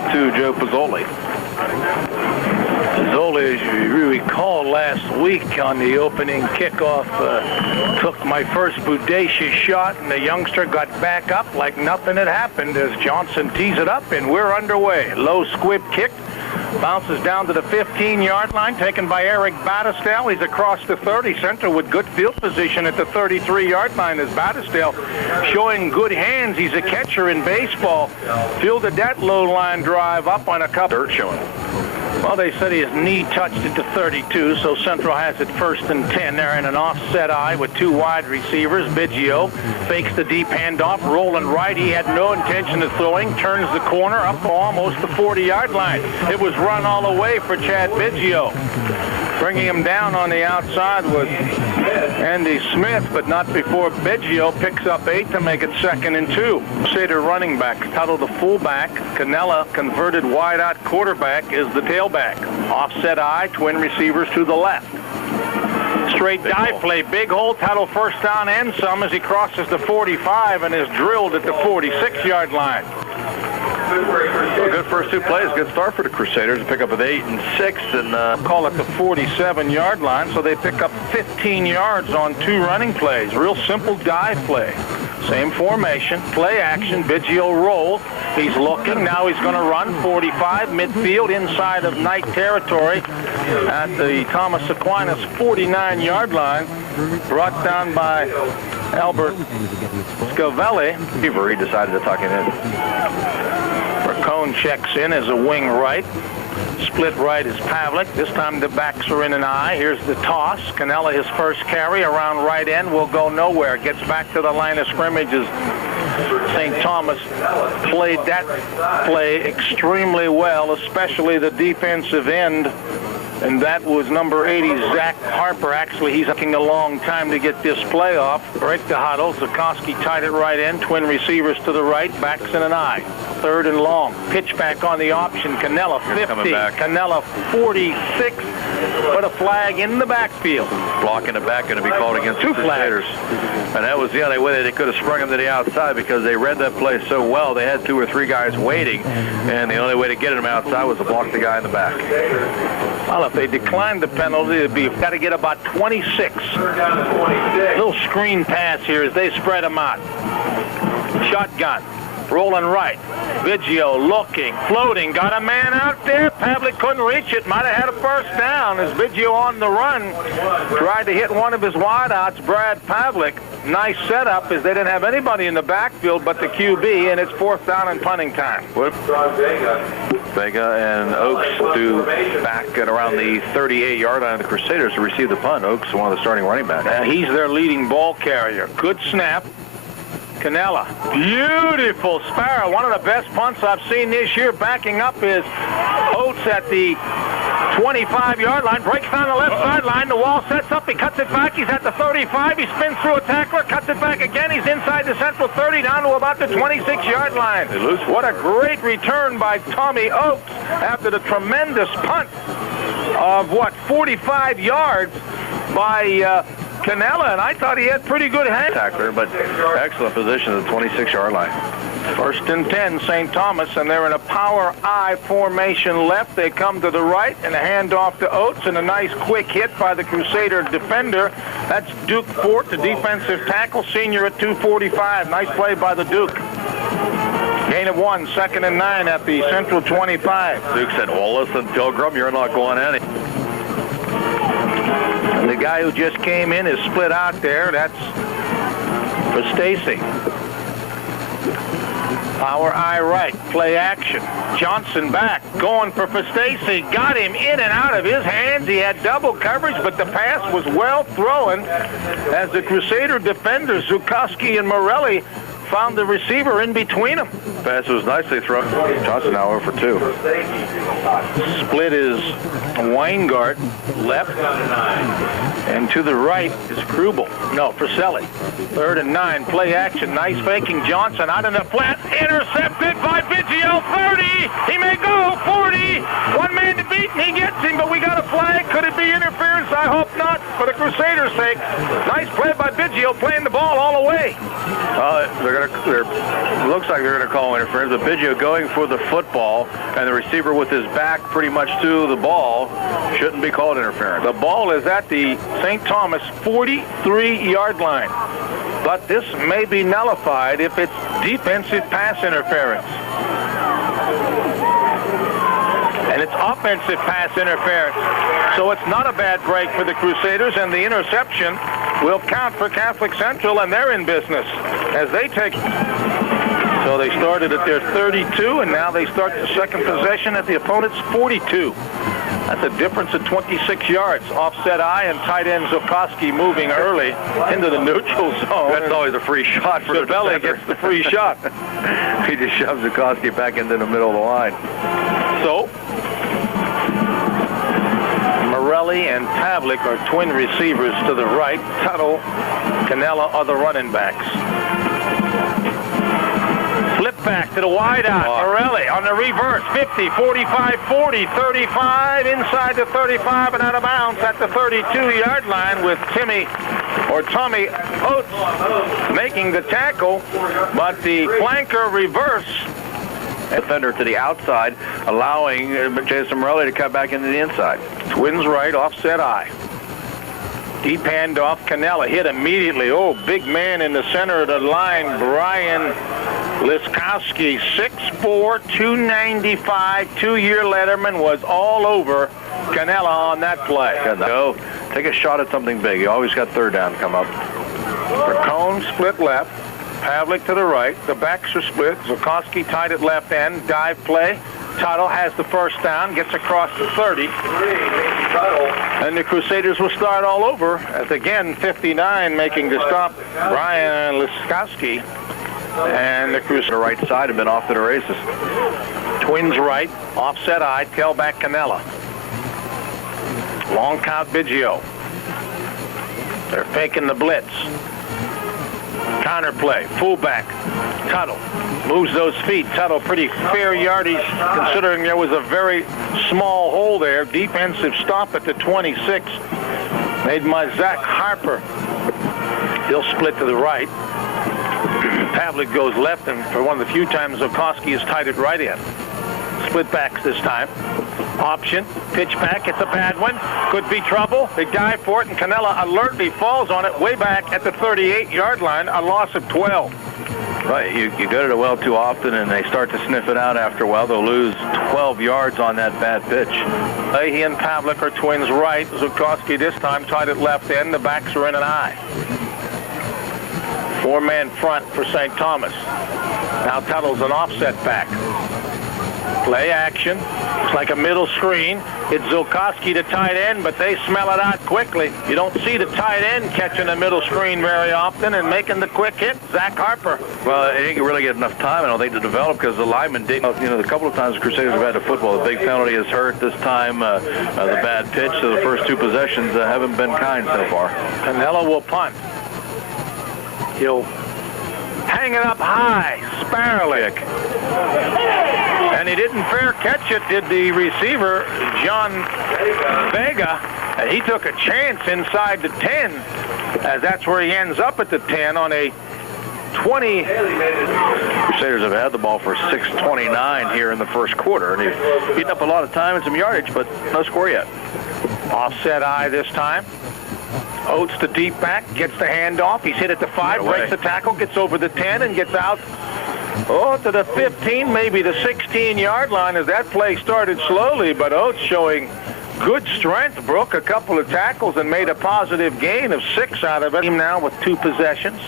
32, Joe Pizzoli. Pizzoli, as you recall, last week on the opening kickoff, took my first bodacious shot, and the youngster got back up like nothing had happened as Johnson tees it up, and we're underway. Low squib kick. Bounces down to the 15-yard line, taken by Eric Battistell. He's across the 30 center with good field position at the 33-yard line as Battistell showing good hands. He's a catcher in baseball. Fielded that low line drive up on a couple. Dirt showing. Well, they said his knee touched it to 32, so Central has it 1st and 10. They're in an offset eye with 2 wide receivers. Biggio fakes the deep handoff, rolling right. He had no intention of throwing, turns the corner up almost the 40-yard line. It was run all the way for Chad Biggio. Bringing him down on the outside was Andy Smith, but not before Biggio picks up 8 to make it 2nd and 2. Crusader running back, Tuttle the fullback. Canella, converted wide-out quarterback, is the tailback. Offset eye, twin receivers to the left. Straight dive play, big hole, Tuttle first down and some as he crosses the 45 and is drilled at the 46-yard line. Well, good first 2 plays. Good start for the Crusaders. Pick up with 8 and 6 and call it the 47-yard line, so they pick up 15 yards on 2 running plays. Real simple dive play. Same formation, play action, Biggio rolls. He's looking, now he's going to run 45 midfield inside of Knight territory at the Thomas Aquinas 49-yard line, brought down by Albert Scavelli. He decided to tuck it in. Racone checks in as a wing right. Split right is Pavlik. This time the backs are in an eye. Here's the toss. Canella, his first carry around right end, will go nowhere. Gets back to the line of scrimmage as St. Thomas played that play extremely well, especially the defensive end. And that was number 80, Zach Harper. Actually, he's taking a long time to get this play off. Break the huddle. Zukoski tied it right in. Twin receivers to the right. Backs in an eye. 3rd and long. Pitch back on the option. Canella 50. Canella 46. Put a flag in the backfield. Blocking it back, going to be called against 2 the Crusaders. And that was the only way they could have sprung him to the outside because they read that play so well. They had 2 or 3 guys waiting, and the only way to get him outside was to block the guy in the back. Well, if they declined the penalty, it'd be got to get about 26. Little screen pass here as they spread them out. Shotgun. Rolling right. Biggio looking, floating, got a man out there. Pavlik couldn't reach it. Might have had a first down as Biggio on the run tried to hit one of his wideouts, Brad Pavlik. Nice setup as they didn't have anybody in the backfield but the QB, and it's 4th down and punting time. Vega and Oaks do back at around the 38-yard line of the Crusaders to receive the punt. Oaks, one of the starting running backs. He's their leading ball carrier. Good snap. Canella, beautiful Sparrow, one of the best punts I've seen this year. Backing up is Oates at the 25-yard line, breaks down the left sideline, the wall sets up, he cuts it back, he's at the 35, he spins through a tackler, cuts it back again, he's inside the central 30, down to about the 26-yard line. What a great return by Tommy Oates after the tremendous punt of, 45 yards by Canella, and I thought he had pretty good hand. Tackler, but excellent position at the 26-yard line. 1st and 10, St. Thomas, and they're in a power I formation left. They come to the right, and a handoff to Oates, and a nice quick hit by the Crusader defender. That's Duke Fort, the defensive tackle, senior at 245. Nice play by the Duke. Gain of 1, 2nd and 9 at the Central 25. Duke said, well, listen, Pilgrim, you're not going any. And the guy who just came in is split out there. That's for Stacy. Power I right. Play action. Johnson back. Going for Stacy. Got him in and out of his hands. He had double coverage, but the pass was well thrown as the Crusader defenders, Zukoski and Morelli, found the receiver in between them. Pass was nicely thrown. Johnson now over 2. Split is Weingart left, and to the right is Krubel. No, Friselli. 3rd and 9, play action. Nice faking. Johnson out in the flat, intercepted by Biggio. 30. He may go 40. One man trying to beat him. He gets him, but we got a flag. Could it be interference? I hope not, for the Crusaders' sake. Nice play by Biggio, playing the ball all the way. Looks like they're going to call interference, but Biggio going for the football, and the receiver with his back pretty much to the ball shouldn't be called interference. The ball is at the St. Thomas 43-yard line, but this may be nullified if it's defensive pass interference. And it's offensive pass interference. So it's not a bad break for the Crusaders, and the interception will count for Catholic Central, and they're in business as they take. So they started at their 32, and now they start the second possession at the opponent's 42. That's a difference of 26 yards. Offset eye, and tight end Zukoski moving early into the neutral zone. That's always a free shot for Sabelli gets the free shot. He just shoves Zukoski back into the middle of the line. So Morelli and Pavlik are twin receivers to the right. Tuttle, Canella are the running backs. Flip back to the wide out. Morelli on the reverse. 50, 45, 40, 35, inside the 35 and out of bounds at the 32-yard line with Tommy Oates making the tackle, but the flanker reverse. Defender to the outside, allowing Jason Morelli to cut back into the inside. Twins right, offset eye. Deep handoff, Canella hit immediately. Oh, big man in the center of the line, Brian Liskowski, 6'4", 295, two-year letterman, was all over Canella on that play. Go, take a shot at something big. You always got third down come up. Racone split left. Pavlik to the right. The backs are split. Zukoski tied at left end. Dive play. Tuttle has the first down. Gets across the 30. And the Crusaders will start all over as, again, 59 making the stop. Brian Liskowski. And the Crusaders right side have been off to the races. Twins right. Offset eye. Tailback Canella. Long count Biggio. They're faking the blitz. Counter play, fullback, Tuttle moves those feet. Tuttle pretty fair yardage considering there was a very small hole there. Defensive stop at the 26, made by Zach Harper. He'll split to the right. Pavlik goes left, and for one of the few times Zukoski is tied at right end. Split backs this time. Option, pitch back, it's a bad one. Could be trouble. They dive for it, and Canella alertly falls on it way back at the 38-yard line, a loss of 12. Right, you go to the well too often, and they start to sniff it out after a while. They'll lose 12 yards on that bad pitch. Leahy and Pavlik are twins right. Zukoski this time tied at left end. The backs are in an eye. Four-man front for St. Thomas. Now Tuttle's an offset back. Play action. It's like a middle screen. It's Zukoski to tight end, but they smell it out quickly. You don't see the tight end catching the middle screen very often and making the quick hit. Zach Harper. Well, it didn't really get enough time, I don't think, to develop because the lineman didn't. You know, the couple of times the Crusaders have had the football, the big penalty has hurt. This time, the bad pitch. So the first two possessions haven't been kind so far. Canella will punt. He'll hang it up high. Sparrowlick. And he didn't fair catch it, did the receiver, John Vega. And he took a chance inside the 10, as that's where he ends up at the 10 on a 20. Crusaders have had the ball for 6:29 here in the first quarter. And they've beaten up a lot of time and some yardage, but no score yet. Offset eye this time. Oates the deep back, gets the handoff. He's hit at the 5, breaks the tackle, gets over the 10, and gets out to the 15, maybe the 16-yard line as that play started slowly, but Oates showing good strength, broke a couple of tackles and made a positive gain of 6 out of it. Team now with 2 possessions.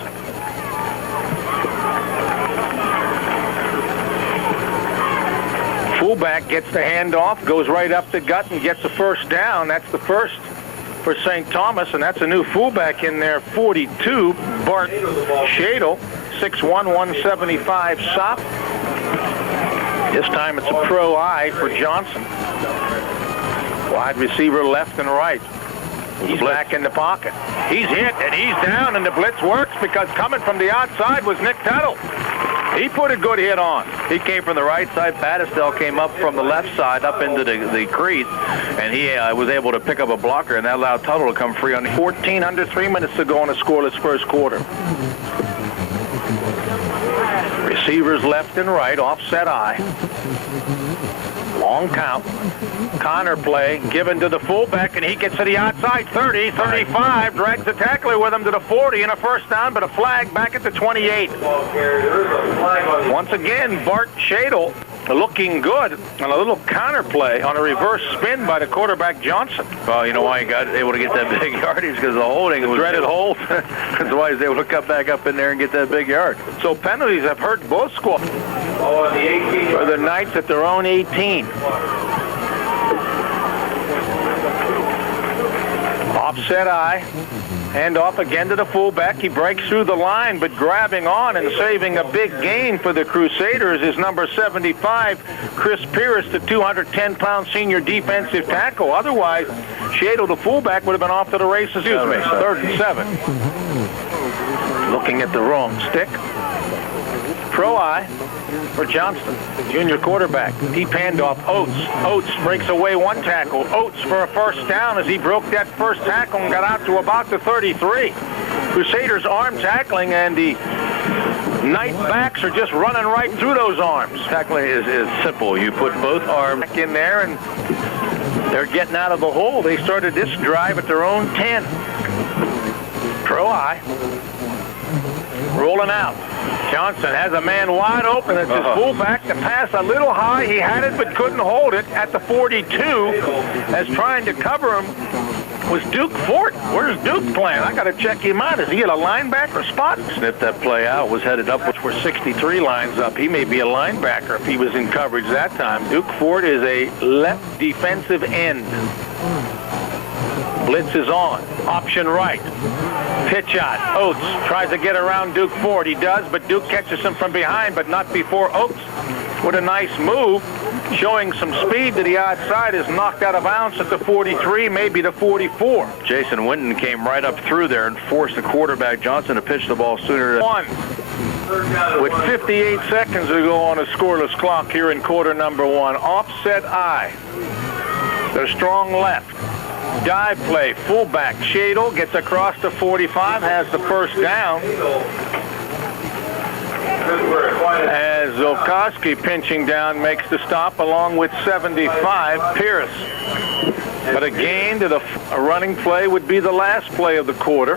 Fullback gets the handoff, goes right up the gut and gets a first down. That's the first for St. Thomas, and that's a new fullback in there, 42, Bart Shadle, 6'1", 175 sop. This time it's a pro eye for Johnson. Wide receiver left and right. He's back in the pocket. He's hit, and he's down, and the blitz works because coming from the outside was Nick Tuttle. He put a good hit on. He came from the right side. Battistell came up from the left side up into the crease, and he was able to pick up a blocker, and that allowed Tuttle to come free on 14 under 3 minutes to go in a scoreless first quarter. Receivers left and right, offset eye. Long count. Connor play given to the fullback, and he gets to the outside 30, 35, drags the tackler with him to the 40 and a first down, but a flag back at the 28. Once again, Bart Shadle looking good on a little counter play on a reverse spin by the quarterback Johnson. Well, you know why he got able to get that big yardage? Because the holding was dreaded hold. That's why he's able to cut back up in there and get that big yard. So penalties have hurt both squads. For the Knights at their own 18. Offset eye. Hand off again to the fullback. He breaks through the line, but grabbing on and saving a big gain for the Crusaders is number 75, Chris Pierce, the 210-pound senior defensive tackle. Otherwise, Shadle, the fullback, would have been off to the races. Excuse me, 3rd and 7. Looking at the wrong stick. Pro eye for Johnston, junior quarterback. Deep handoff, Oates. Oates breaks away one tackle. Oates for a first down as he broke that first tackle and got out to about the 33. Crusaders arm tackling, and the Knight backs are just running right through those arms. Tackling is simple. You put both arms back in there, and they're getting out of the hole. They started this drive at their own 10. Pro eye. Rolling out. Johnson has a man wide open. It's his fullback. The pass a little high. He had it but couldn't hold it at the 42. As trying to cover him was Duke Fort. Where's Duke playing? I got to check him out. Is he at a linebacker spot? Sniffed that play out. Was headed up. Which were 63 lines up. He may be a linebacker if he was in coverage that time. Duke Fort is a left defensive end. Blitz is on. Option right. Pitch shot. Oates tries to get around Duke Ford. He does, but Duke catches him from behind, but not before Oates. With a nice move, showing some speed to the outside, is knocked out of bounds at the 43, maybe the 44. Jason Winton came right up through there and forced the quarterback Johnson to pitch the ball sooner. With 58 seconds to go on a scoreless clock here in quarter number 1. Offset eye. The strong left. Dive play, fullback Shadle gets across the 45, has the first down. As Zolkowski pinching down makes the stop along with 75, Pierce. But a gain to the running play would be the last play of the quarter.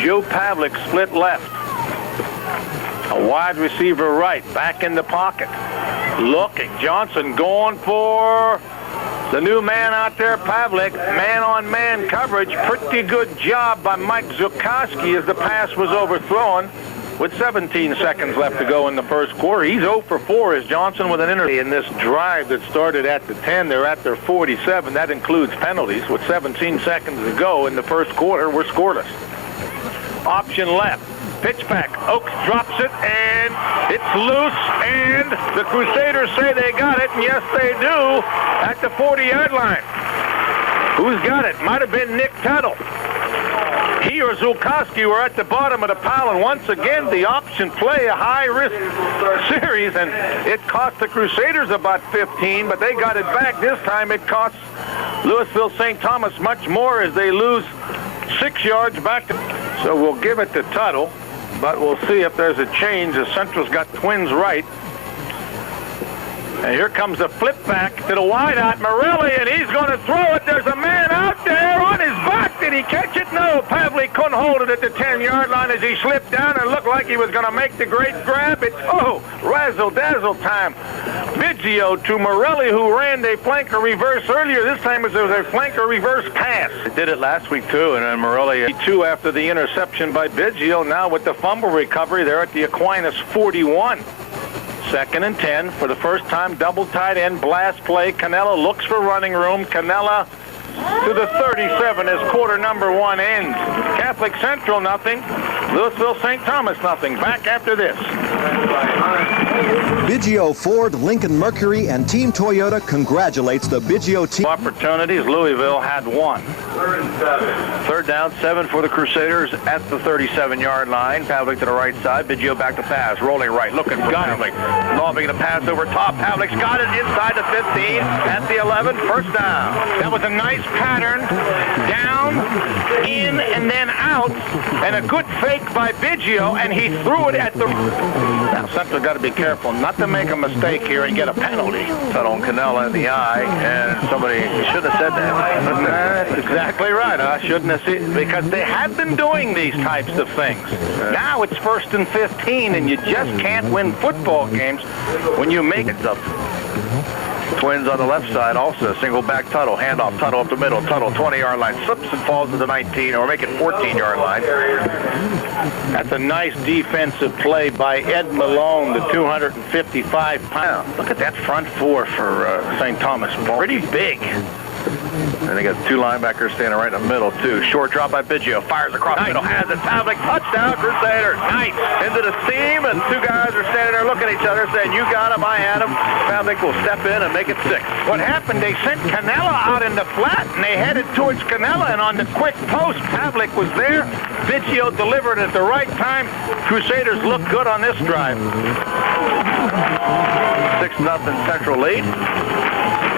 Joe Pavlik split left. A wide receiver right, back in the pocket. Looking, Johnson going for the new man out there, Pavlik. Man-on-man coverage. Pretty good job by Mike Zukowski as the pass was overthrown with 17 seconds left to go in the first quarter. He's 0 for 4 as Johnson with an interception in this drive that started at the 10. They're at their 47. That includes penalties. With 17 seconds to go in the first quarter, we're scoreless. Option left. Pitch back. Oaks drops it, and it's loose, and the Crusaders say they got it, and yes, they do, at the 40-yard line. Who's got it? Might have been Nick Tuttle. He or Zulkowski were at the bottom of the pile, and once again, the option play, a high-risk series, and it cost the Crusaders about 15, but they got it back. This time it costs Louisville St. Thomas much more as they lose 6 yards back. So we'll give it to Tuttle, but we'll see if there's a change. The Central's got twins right. And here comes a flip back to the wideout, Morelli, and he's going to throw it. There's a man out there on his back. Did he catch it? No. Pavlik couldn't hold it at the 10-yard line as he slipped down and looked like he was going to make the great grab. It's, razzle-dazzle time. Biggio to Morelli, who ran the flanker reverse earlier. This time it was a flanker reverse pass. They did it last week, too, and then Morelli. 2 after the interception by Biggio. Now with the fumble recovery, they're at the Aquinas 41. 2nd and 10 for the first time. Double tight end blast play. Canella looks for running room. Canella to the 37 as quarter number 1 ends. Catholic Central nothing. Louisville, St. Thomas, nothing. Back after this. Biggio Ford, Lincoln Mercury, and Team Toyota congratulates the Biggio team. Opportunities, Louisville had one. Third down, 7 for the Crusaders at the 37-yard line. Pavlik to the right side. Biggio back to pass. Rolling right. Looking for Pavlik. Lobbing the pass over top. Pavlik's got it inside the 15. At the 11. First down. That was a nice pattern. Down, in, and then out. And a good fake by Biggio, and he threw it at the... Now, Central got to be careful not to make a mistake here and get a penalty. Fell on Cannella in the eye, and somebody shouldn't have said that. That's exactly right. I shouldn't have seen, because they have been doing these types of things. Now it's 1st and 15, and you just can't win football games when you make it up. Twins on the left side also. Single back Tuttle. Handoff. Tuttle up the middle. Tuttle 20-yard line. Slips and falls to the 19, or make it 14-yard line. That's a nice defensive play by Ed Malone, the 255-pound. Look at that front four for St. Thomas. Pretty big. And they got 2 linebackers standing right in the middle, too. Short drop by Biggio. Fires across the middle. Has it. Pavlik. Touchdown, Crusaders. Nice. Into the seam, and 2 guys are standing there looking at each other saying, you got him, I had him. Pavlik will step in and make it 6. What happened, they sent Cannella out in the flat, and they headed towards Cannella, and on the quick post, Pavlik was there. Biggio delivered at the right time. Crusaders look good on this drive. 6-0 Central lead.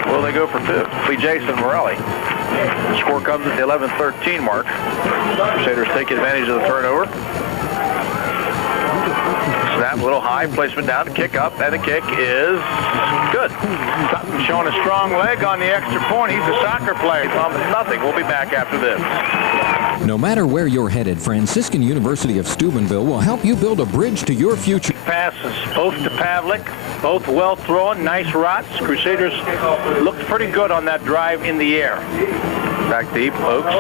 Will they go for 2? Be Jason Morelli. The score comes at the 11-13 mark. Crusaders take advantage of the turnover. Snap, a little high, placement down, kick up, and the kick is good. Sutton showing a strong leg on the extra point. He's a soccer player. Thomas, nothing. We'll be back after this. No matter where you're headed, Franciscan University of Steubenville will help you build a bridge to your future. Passes both to Pavlik, both well thrown, nice routes. Crusaders looked pretty good on that drive in the air. Back deep, Oaks.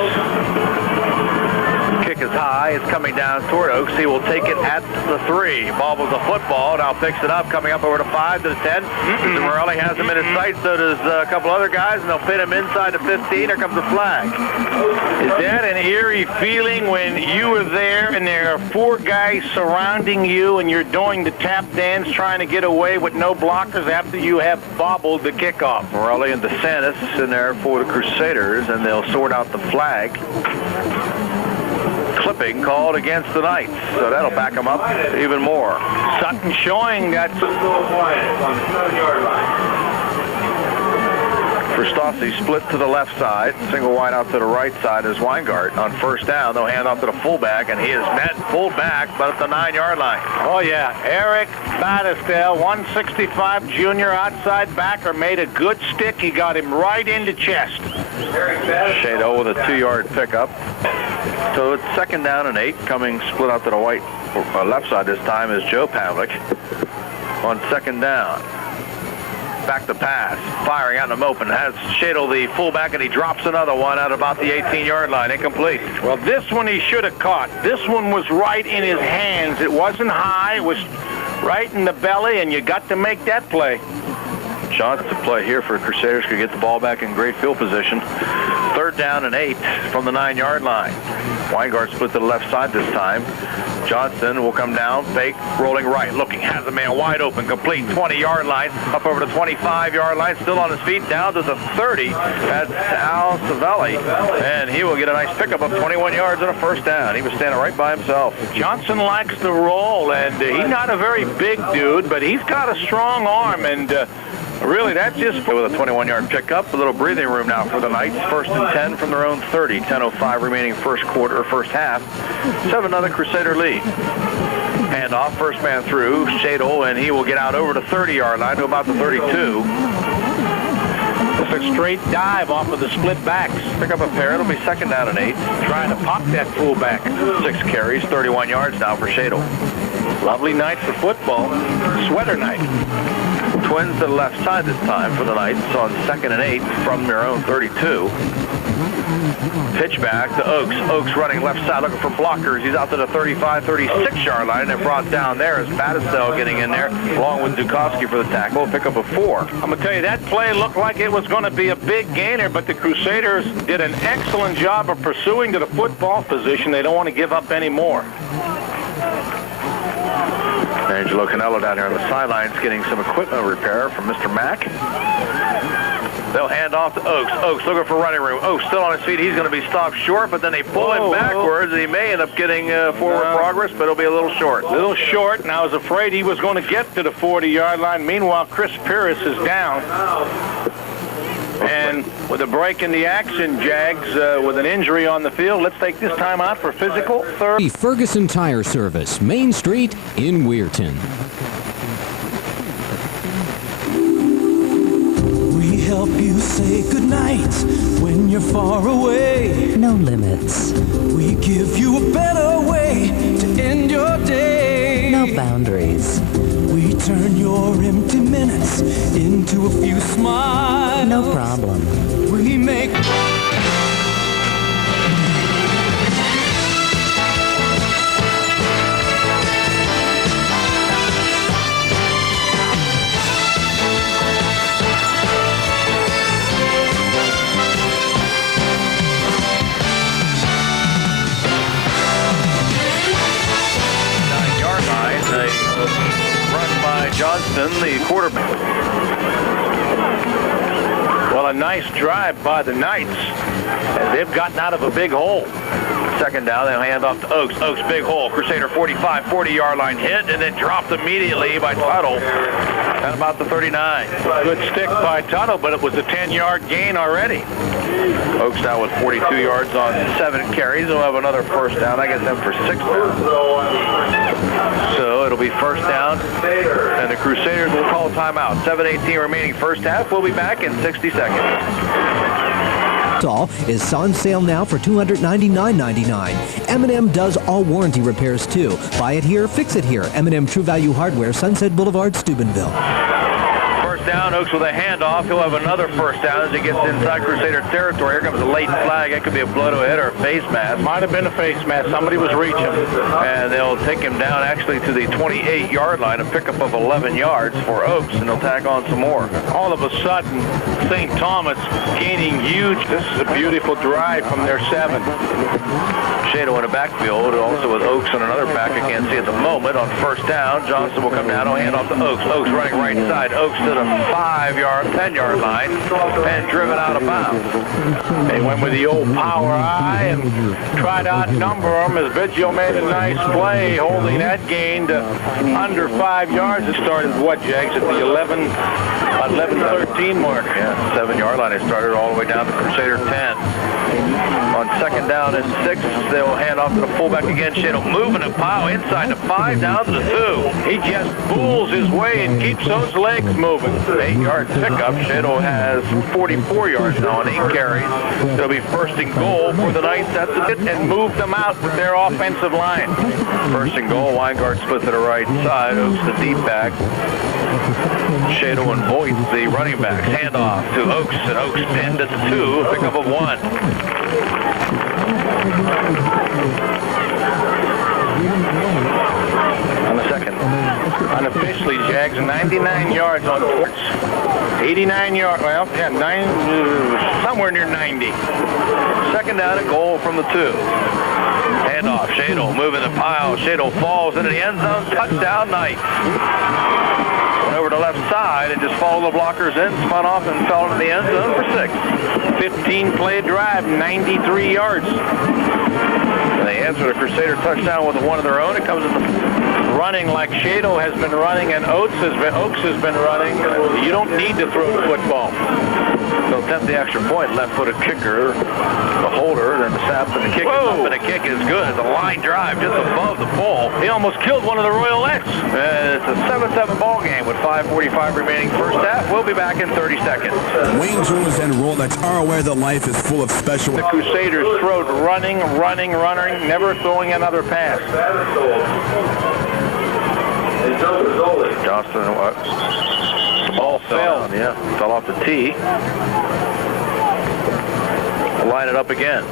Kick is high. It's coming down toward Oaks. He will take it at the 3. Bobbles the football. Now picks it up, coming up over to 5 to the 10. Morelli has him in his sight, so does a couple other guys, and they'll pin him inside the 15. Here comes the flag. Is that an eerie feeling when you are there and there are 4 guys surrounding you and you're doing the tap dance trying to get away with no blockers after you have bobbled the kickoff? Morelli and DeSantis in there for the Crusaders, and they'll sort out the flag. Clipping called against the Knights, so that'll back them up even more. Sutton showing that. Verstossi split to the left side, single wide out to the right side is Weingart. On first down, they'll hand off to the fullback, and he is met pulled back, but at the 9-yard line. Oh, yeah. Eric Battistel, 165 junior outside backer, made a good stick. He got him right in the chest. Shado with a 2-yard pickup. So it's 2nd down and 8, coming split out to the left side this time is Joe Pavlik on 2nd down. Back to pass, firing out in the open, has Shadle the fullback, and he drops another one at about the 18-yard line, incomplete. Well, this one he should have caught. This one was right in his hands. It wasn't high, it was right in the belly, and you got to make that play. Chance to play here for Crusaders, could get the ball back in great field position. 3rd down and 8 from the 9-yard line. Weingart split to the left side this time. Johnson will come down, fake, rolling right, looking, has a man wide open, complete, 20-yard line, up over the 25-yard line, still on his feet, down to the 30. That's Al Savelli, and he will get a nice pickup of 21 yards and a 1st down. He was standing right by himself. Johnson likes to roll, and he's not a very big dude, but he's got a strong arm, and really, that's just with a 21-yard pickup. A little breathing room now for the Knights. 1st and 10 from their own 30. 10:05 remaining first half. 7-0 Crusader lead. Handoff, first man through, Shadle, and he will get out over the 30-yard line to about the 32. It's a straight dive off of the split backs. Pick up a pair. It'll be 2nd down and 8. Trying to pop that fullback. 6 carries, 31 yards now for Shadle. Lovely night for football. Sweater night. Twins to the left side this time for the Knights on 2nd and 8 from their own 32. Pitch back to Oaks. Oaks running left side looking for blockers. He's out to the 35, 36-yard line and brought down there as Batistell getting in there along with Dukowski for the tackle. Pick up a 4. I'm going to tell you, that play looked like it was going to be a big gainer, but the Crusaders did an excellent job of pursuing to the football position. They don't want to give up any more. Angelo Canello down here on the sidelines getting some equipment repair from Mr. Mack. They'll hand off to Oaks. Oaks looking for running room. Oaks still on his feet. He's going to be stopped short, but then they pull him backwards. He may end up getting forward progress, but it'll be a little short. A little short, and I was afraid he was going to get to the 40-yard line. Meanwhile, Chris Pierce is down. And with a break in the action, Jags with an injury on the field. Let's take this time out for physical. Third. Ferguson Tire Service, Main Street in Weirton. We help you say goodnight when you're far away. No limits. We give you a better way to end your day. No boundaries. We turn your empty minutes into a few smiles. No problem. We make... Johnston, the quarterback. Well, a nice drive by the Knights, and they've gotten out of a big hole. Second down, they'll hand off to Oaks. Oaks, big hole. Crusader 45, 40-yard line hit, and then dropped immediately by Tuttle at about the 39. Good stick by Tuttle, but it was a 10-yard gain already. Oaks now with 42 yards on 7 carries. They'll have another first down. I get them for 6 now. So it'll be first down, and the Crusaders will call timeout. 7:18 remaining first half. We'll be back in 60 seconds. All is on sale now for $299.99. M&M does all warranty repairs too. Buy it here, fix it here. M&M True Value Hardware, Sunset Boulevard, Steubenville. First down, Oaks with a handoff. He'll have another first down as he gets inside Crusader territory. Here comes a late flag. It could be a blow to head or a face mask. Might have been a face mask. Somebody was reaching. And they'll take him down actually to the 28-yard line, a pickup of 11 yards for Oaks, and they'll tack on some more. All of a sudden, St. Thomas gaining huge. This is a beautiful drive from their 7. Shado in the backfield, also with Oaks on another back. I can't see at the moment. On first down, Johnson will come down. He'll hand off to Oaks. Oaks running right side. Oaks to the 10-yard line and driven out of bounds. They went with the old power eye and tried to outnumber them as Biggio made a nice play, holding that gain to under 5 yards. It started, what, Jags, at the 11-13 mark. Yeah, 7-yard line. It started all the way down to Crusader 10. On second down and 6, they will hand off to the fullback again. Shado moving a pile inside the 5, down to the 2. He just bulls his way and keeps those legs moving. 8-yard pickup. Shado has 44 yards now on 8 carries. It'll be first and goal for the Knights. That's it, and move them out with their offensive line. First and goal. Weingart split to the right side. Oaks the deep back. Shado and Voigt, the running backs. Handoff to Oaks, and Oaks pinned at the 2. Pickup of 1. On the second. Unofficially, Jags, 99 yards on courts. 89 yards, well, yeah, somewhere near 90. Second down and goal from the 2. Handoff, Shado moving the pile. Shado falls into the end zone. Touchdown, Knights. Went over to the left side and just followed the blockers in, spun off and fell into the end zone for 6. 15-play drive, 93 yards. And they answer the Crusader touchdown with one of their own. It comes at the running like Shado has been running and Oaks has been running. You don't need to throw the football. They'll attempt the extra point. Left-footed kicker, the holder, then the snap and the kick is up, and the kick is good. It's a line drive just above the pole. He almost killed one of the Royalettes. It's a 7-7 ball game with 5:45 remaining first half. We'll be back in 30 seconds. Wayne Jewelers and Rolex are aware that life is full of special... The Crusaders throwed running, never throwing another pass. Johnston, the ball fell. Yeah, fell off the tee. line it up again.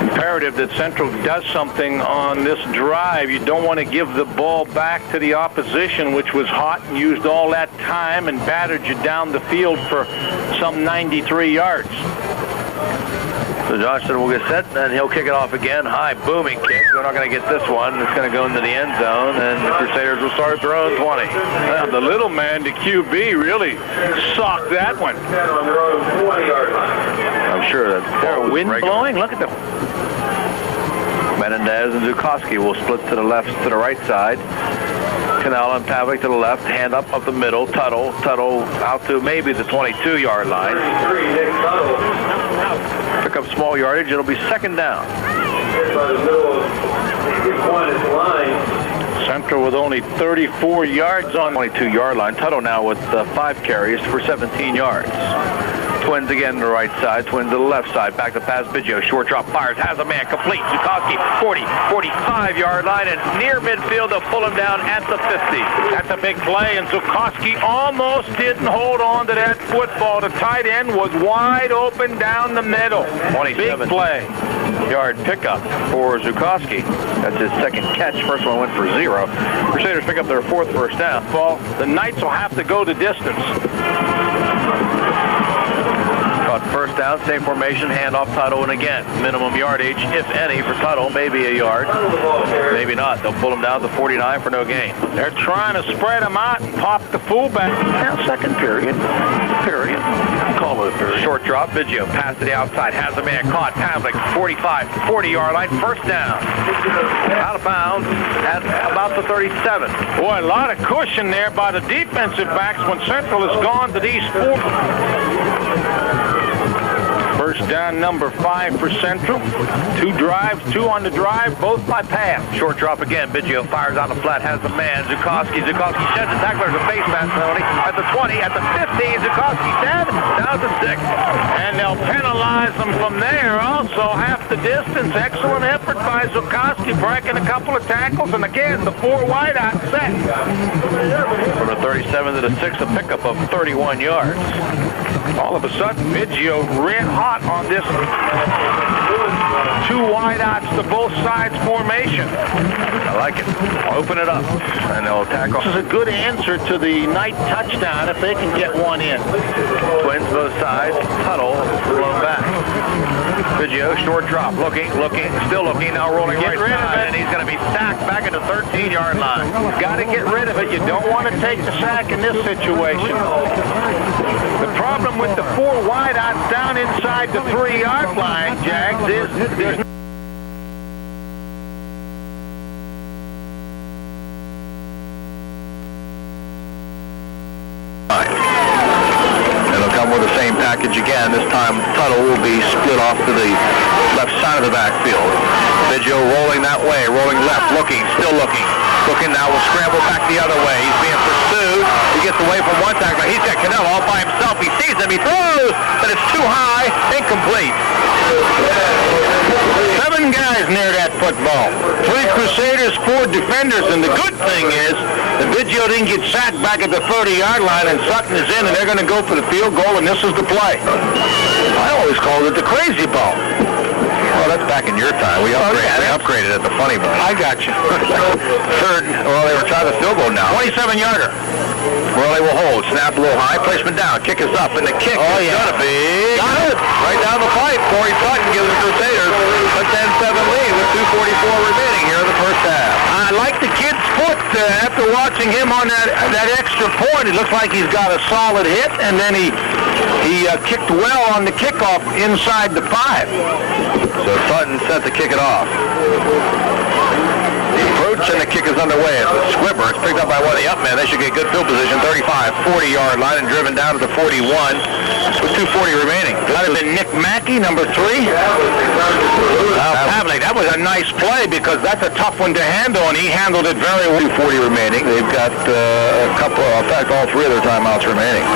Imperative that Central does something on this drive. You don't want to give the ball back to the opposition, which was hot and used all that time and battered you down the field for some 93 yards. So Johnston will get set, and he'll kick it off again. High booming kick. They're not going to get this one. It's going to go into the end zone, and the Crusaders will start their own 20. The little man, the QB, really socked that one. I'm sure that there wind blowing. Look at the. Menendez and Zukowski will split to the left, to the right side. Canal and Pavlik to the left, hand up the middle. Tuttle out to maybe the 22-yard line. Pick up small yardage. It'll be second down. Central with only 34 yards on 22-yard line. Tuttle now with 5 carries for 17 yards. Twins again to the right side, twins to the left side. Back to pass, Biggio, short drop, fires, has a man, complete. Zukowski, 40, 45-yard line, and near midfield, they'll pull him down at the 50. That's a big play, and Zukowski almost didn't hold on to that football. The tight end was wide open down the middle. 27 big play. Yard pickup for Zukowski. That's his second catch. First one went for 0. Crusaders pick up their 4th first down. Well, the Knights will have to go the distance. First down, same formation, handoff Tuttle, and again, minimum yardage, if any, for Tuttle, maybe a yard, maybe not. They'll pull him down to 49 for no gain. They're trying to spread him out and pop the fullback. Now, second period. Call it a period. Short drop, Biggio, pass to the outside, has a man caught, Pavlik, 45, 40-yard line, first down. Out of bounds at about the 37. Boy, a lot of cushion there by the defensive backs when Central has gone to these 4. First down, number 5 for Central. 2 drives, 2 on the drive, both by pass. Short drop again. Biggio fires out the flat, has the man. Zukowski sheds the tackler. There's a face mask penalty. At the 20, at the 15, Zukowski dead. Down to 6. And they'll penalize them from there. Also, half the distance. Excellent effort by Zukowski, breaking a couple of tackles. And again, the 4 wideout set. From the 37 to the 6, a pickup of 31 yards. All of a sudden, Biggio ran hot on this 2 wideouts to both sides formation. I like it. Open it up, and they'll tackle. This is a good answer to the Knight touchdown if they can get one in. Twins both sides. Tuttle blown back. Biggio, short drop, looking, still looking, now rolling Get rid of it. and he's going to be sacked back at the 13-yard line. You've got to get rid of it. You don't want to take the sack in this situation. The problem with the 4 wideouts down inside the 3-yard line, Jags, is there's no with the same package again. This time Tuttle will be split off to the left side of the backfield. Biggio rolling that way, rolling left, still looking now will scramble back the other way. He's being pursued. He gets away from one tackler. He's got Cannell all by himself. He sees him. He throws, but it's too high. Incomplete. 7 guys near that football. 3 Crusaders, 4 defenders, and the good thing is the Biggio didn't get sacked back at the 30-yard line, and Sutton is in, and they're going to go for the field goal, and this is the play. I always called it the crazy ball. Well, that's back in your time. We upgraded it the funny ball. I got you. Third, well, they were trying to field goal now. 27-yarder. Well, they will hold. Snap a little high. Placement down. Kick is up. And the kick is going to be... Got it. Right down the pipe. Corey Sutton gives the Crusaders a 10-7 lead with 2:44 remaining here in the first half. I like the kid's foot. After watching him on that extra point, it looks like he's got a solid hit, and then he kicked well on the kickoff inside the 5. So Sutton set to kick it off. The approach and the kick is underway. It's a squibber. It's picked up by one of the up men. They should get good field position. 35, 40-yard line and driven down to the 41 with 2:40 remaining. That would have been Nick Mackey, number 3. Pavlik, that was a nice play because that's a tough one to handle, and he handled it very well. 2:40 remaining. They've got a couple, in fact, all 3 of their timeouts remaining.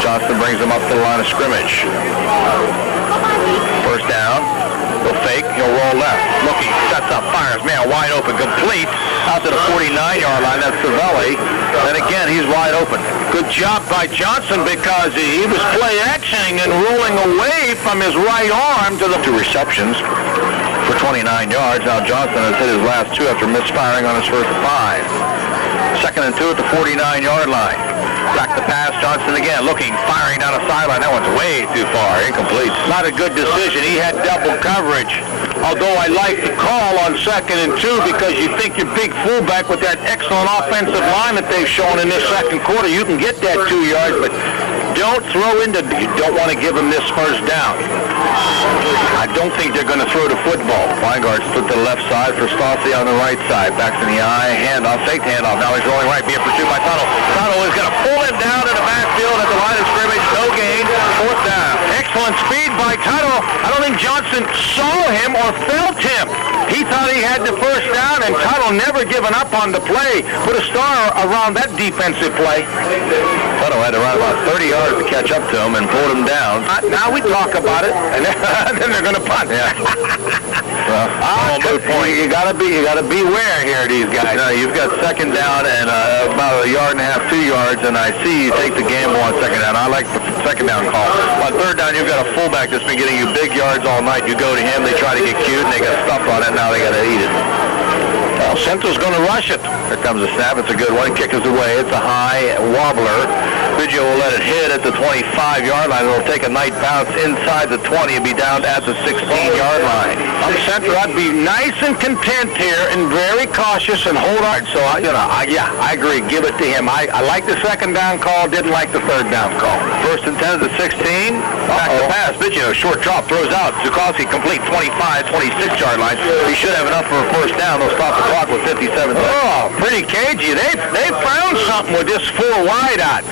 Johnston brings them up to the line of scrimmage. First down. He'll fake. He'll roll left. Looking. Sets up. Fires. Man, wide open. Complete. Out to the 49-yard line. That's Cervelli. And again, he's wide open. Good job by Johnson because he was play action. flashing and rolling away from his right arm to the 2 receptions for 29 yards. Now Johnson has hit his last 2 after misfiring on his first 5. 2nd and 2 at the 49-yard line. Back to pass, Johnson again, looking, firing down a sideline. That one's way too far, incomplete. Not a good decision. He had double coverage. Although I like the call on 2nd and 2 because you think your big fullback with that excellent offensive line that they've shown in this second quarter, you can get that 2 yards, but don't throw into, you don't want to give him this first down. I don't think they're going to throw the football. Weingart split to the left side for Stassi on the right side. Backs in the eye, handoff, fake handoff. Now he's rolling right, being pursued by Tuttle. Tuttle is going to pull him down in the backfield at the line of scrimmage. No gain, 4th down. Excellent speed by Tuttle. I don't think Johnson saw him or felt him. He thought he had the first down, and Tuttle never given up on the play. Put a star around that defensive play. Tuttle had to run about 30 yards to catch up to him and pulled him down. Now we talk about it, and then they're going to punt. Yeah. Well, good point. You got to beware here, these guys. No, you've got 2nd down and about 1.5 yards, 2 yards, and I see you take the gamble on 2nd down. I like the 2nd down call. On 3rd down, you've got a fullback that's been getting you big yards all night. You go to him, they try to get cute, and they got stuff on it. Now they got to eat it. Well, Central's going to rush it. Here comes a snap. It's a good one. Kick is away. It's a high wobbler. Biggio will let it hit at the 25-yard line. It'll take a nice bounce inside the 20 and be down at the 16-yard line. I'm Central. I'd be nice and content here and very cautious and hold on. So, I agree. Give it to him. I like the 2nd down call. Didn't like the 3rd down call. 1st and 10 at the 16. Back to pass. Biggio, short drop, throws out. Zukowski complete 25, 26-yard line. He should have enough for a first down. They'll stop the clock with 57 seconds. Oh, pretty cagey. They found something with this 4 wideouts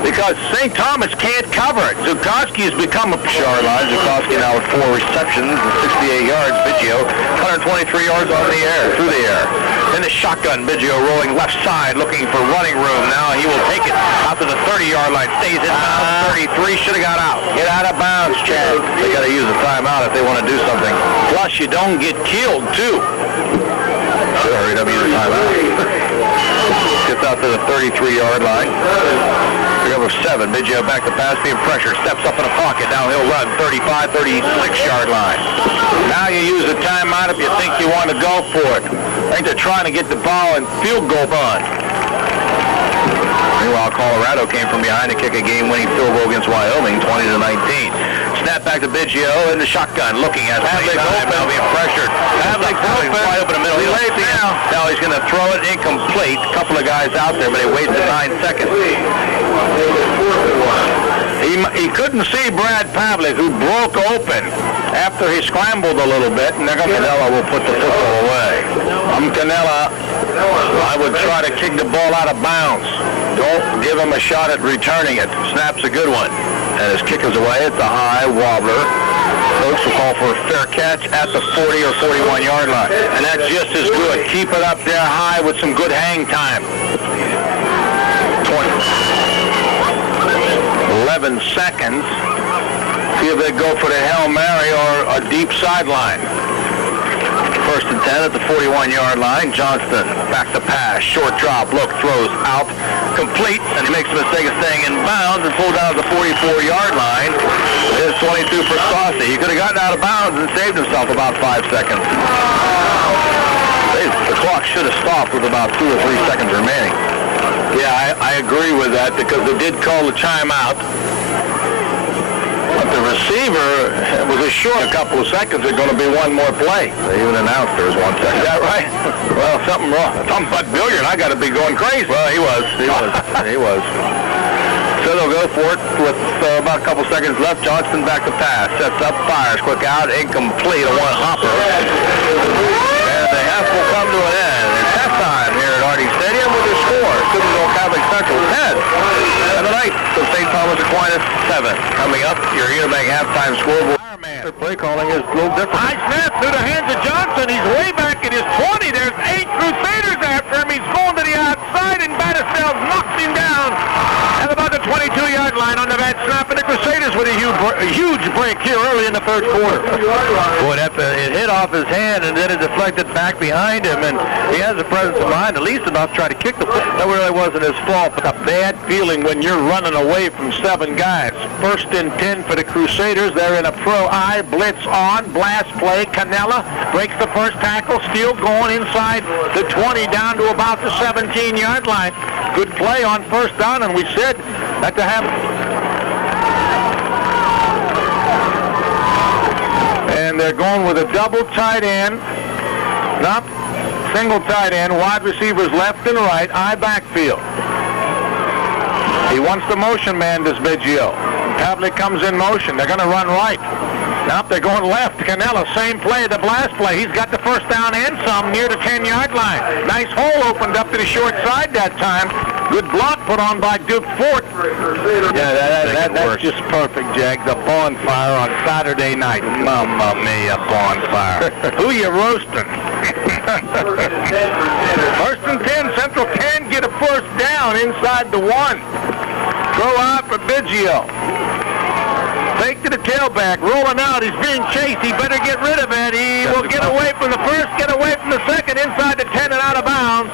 because St. Thomas can't cover it. Zukowski has become a short line. Zukowski now with 4 receptions and 68 yards. Biggio 123 yards on the air, through the air. In the shotgun, Biggio rolling left side, looking for running room. Now he will take it out to the 30-yard line. Stays in bounds. 33 should have got out. Get out of bounds, Chad. They got to use a timeout if they want to do something. Plus, you don't get killed, too. Should hurry up, use a timeout. Gets out to the 33-yard line. Number 7, Biggio back to pass, being pressure, steps up in the pocket, downhill run, 35, 36-yard line. Now you use a timeout if you think you want to go for it. I think they're trying to get the ball in field goal run. Meanwhile, Colorado came from behind to kick a game-winning field goal against Wyoming, 20-19. Snap back to Biggio in the shotgun, looking at Havlic's open, now being pressured. Havlic's wide open in the middle. He's late now. Now he's going to throw it incomplete. A couple of guys out there, but he wasted 9 seconds. He couldn't see Brad Pavlik, who broke open after he scrambled a little bit, and Canella will put the football away. Canella, I would try to kick the ball out of bounds. Don't give him a shot at returning it. Snap's a good one. And his kick is away. It's a high wobbler. Folks will call for a fair catch at the 40 or 41-yard line. And that's just as good. Keep it up there high with some good hang time. 11 seconds. See if they go for the Hail Mary or a deep sideline. 1st and 10 at the 41-yard line. Johnston back to pass. Short drop. Look, throws out. Complete. And he makes the mistake of staying in bounds and pulled out of the 44-yard line. It's 22 for Stassi. He could have gotten out of bounds and saved himself about 5 seconds. The clock should have stopped with about 2 or 3 seconds remaining. Yeah, I agree with that because they did call the timeout. But the receiver was assured a couple of seconds there's going to be one more play. They even announced there was 1 second. Is that right? Well, something wrong. Something but Billiard. I got to be going crazy. Well, he was. He was. So they'll go for it with about a couple seconds left. Johnston back to pass. Sets up, fires. Quick out. Incomplete. A one-hopper. And the half will come to an end. It's halftime here at Haeding Stadium with the score. Steubenville Catholic Central 10. And the night, so St. Thomas Aquinas 7. Coming up, your Unibank halftime scoreboard. Their play calling is a little different. High snap through the hands of Johnson. He's way back in his 20. There's 8 Crusaders after him. He's going to the outside, and Batistell knocks him down at about the 22-yard line on the bad snap. And the Crusaders with a huge break here early in the the third quarter. Boy, it hit off his hand, and then it deflected back behind him, and he has the presence of mind, at least enough to try to kick the ball. That really wasn't his fault, but a bad feeling when you're running away from 7 guys. 1st and 10 for the Crusaders. They're in a pro-I blitz on. Blast play. Canella breaks the first tackle, still going inside the 20 down to about the 17-yard line. Good play on 1st down, and we said that to have. And they're going with a double tight end. Nope. Single tight end. Wide receivers left and right. I backfield. He wants the motion man, does Biggio. Pavlik comes in motion. They're going to run right. Nope, they're going left. Canella, same play, the blast play. He's got the 1st down and some near the 10-yard line. Nice hole opened up to the short side that time. Good block put on by Duke Fort. Yeah, that's just perfect, Jag. The bonfire on Saturday night. Mamma mia, bonfire. Who you roasting? 1st and 10. Central can get a 1st down inside the 1. Throw out for Biggio. Fake to the tailback, rolling out. He's being chased. He better get rid of it. He will get away from the 1st, get away from the 2nd, inside the 10 and out of bounds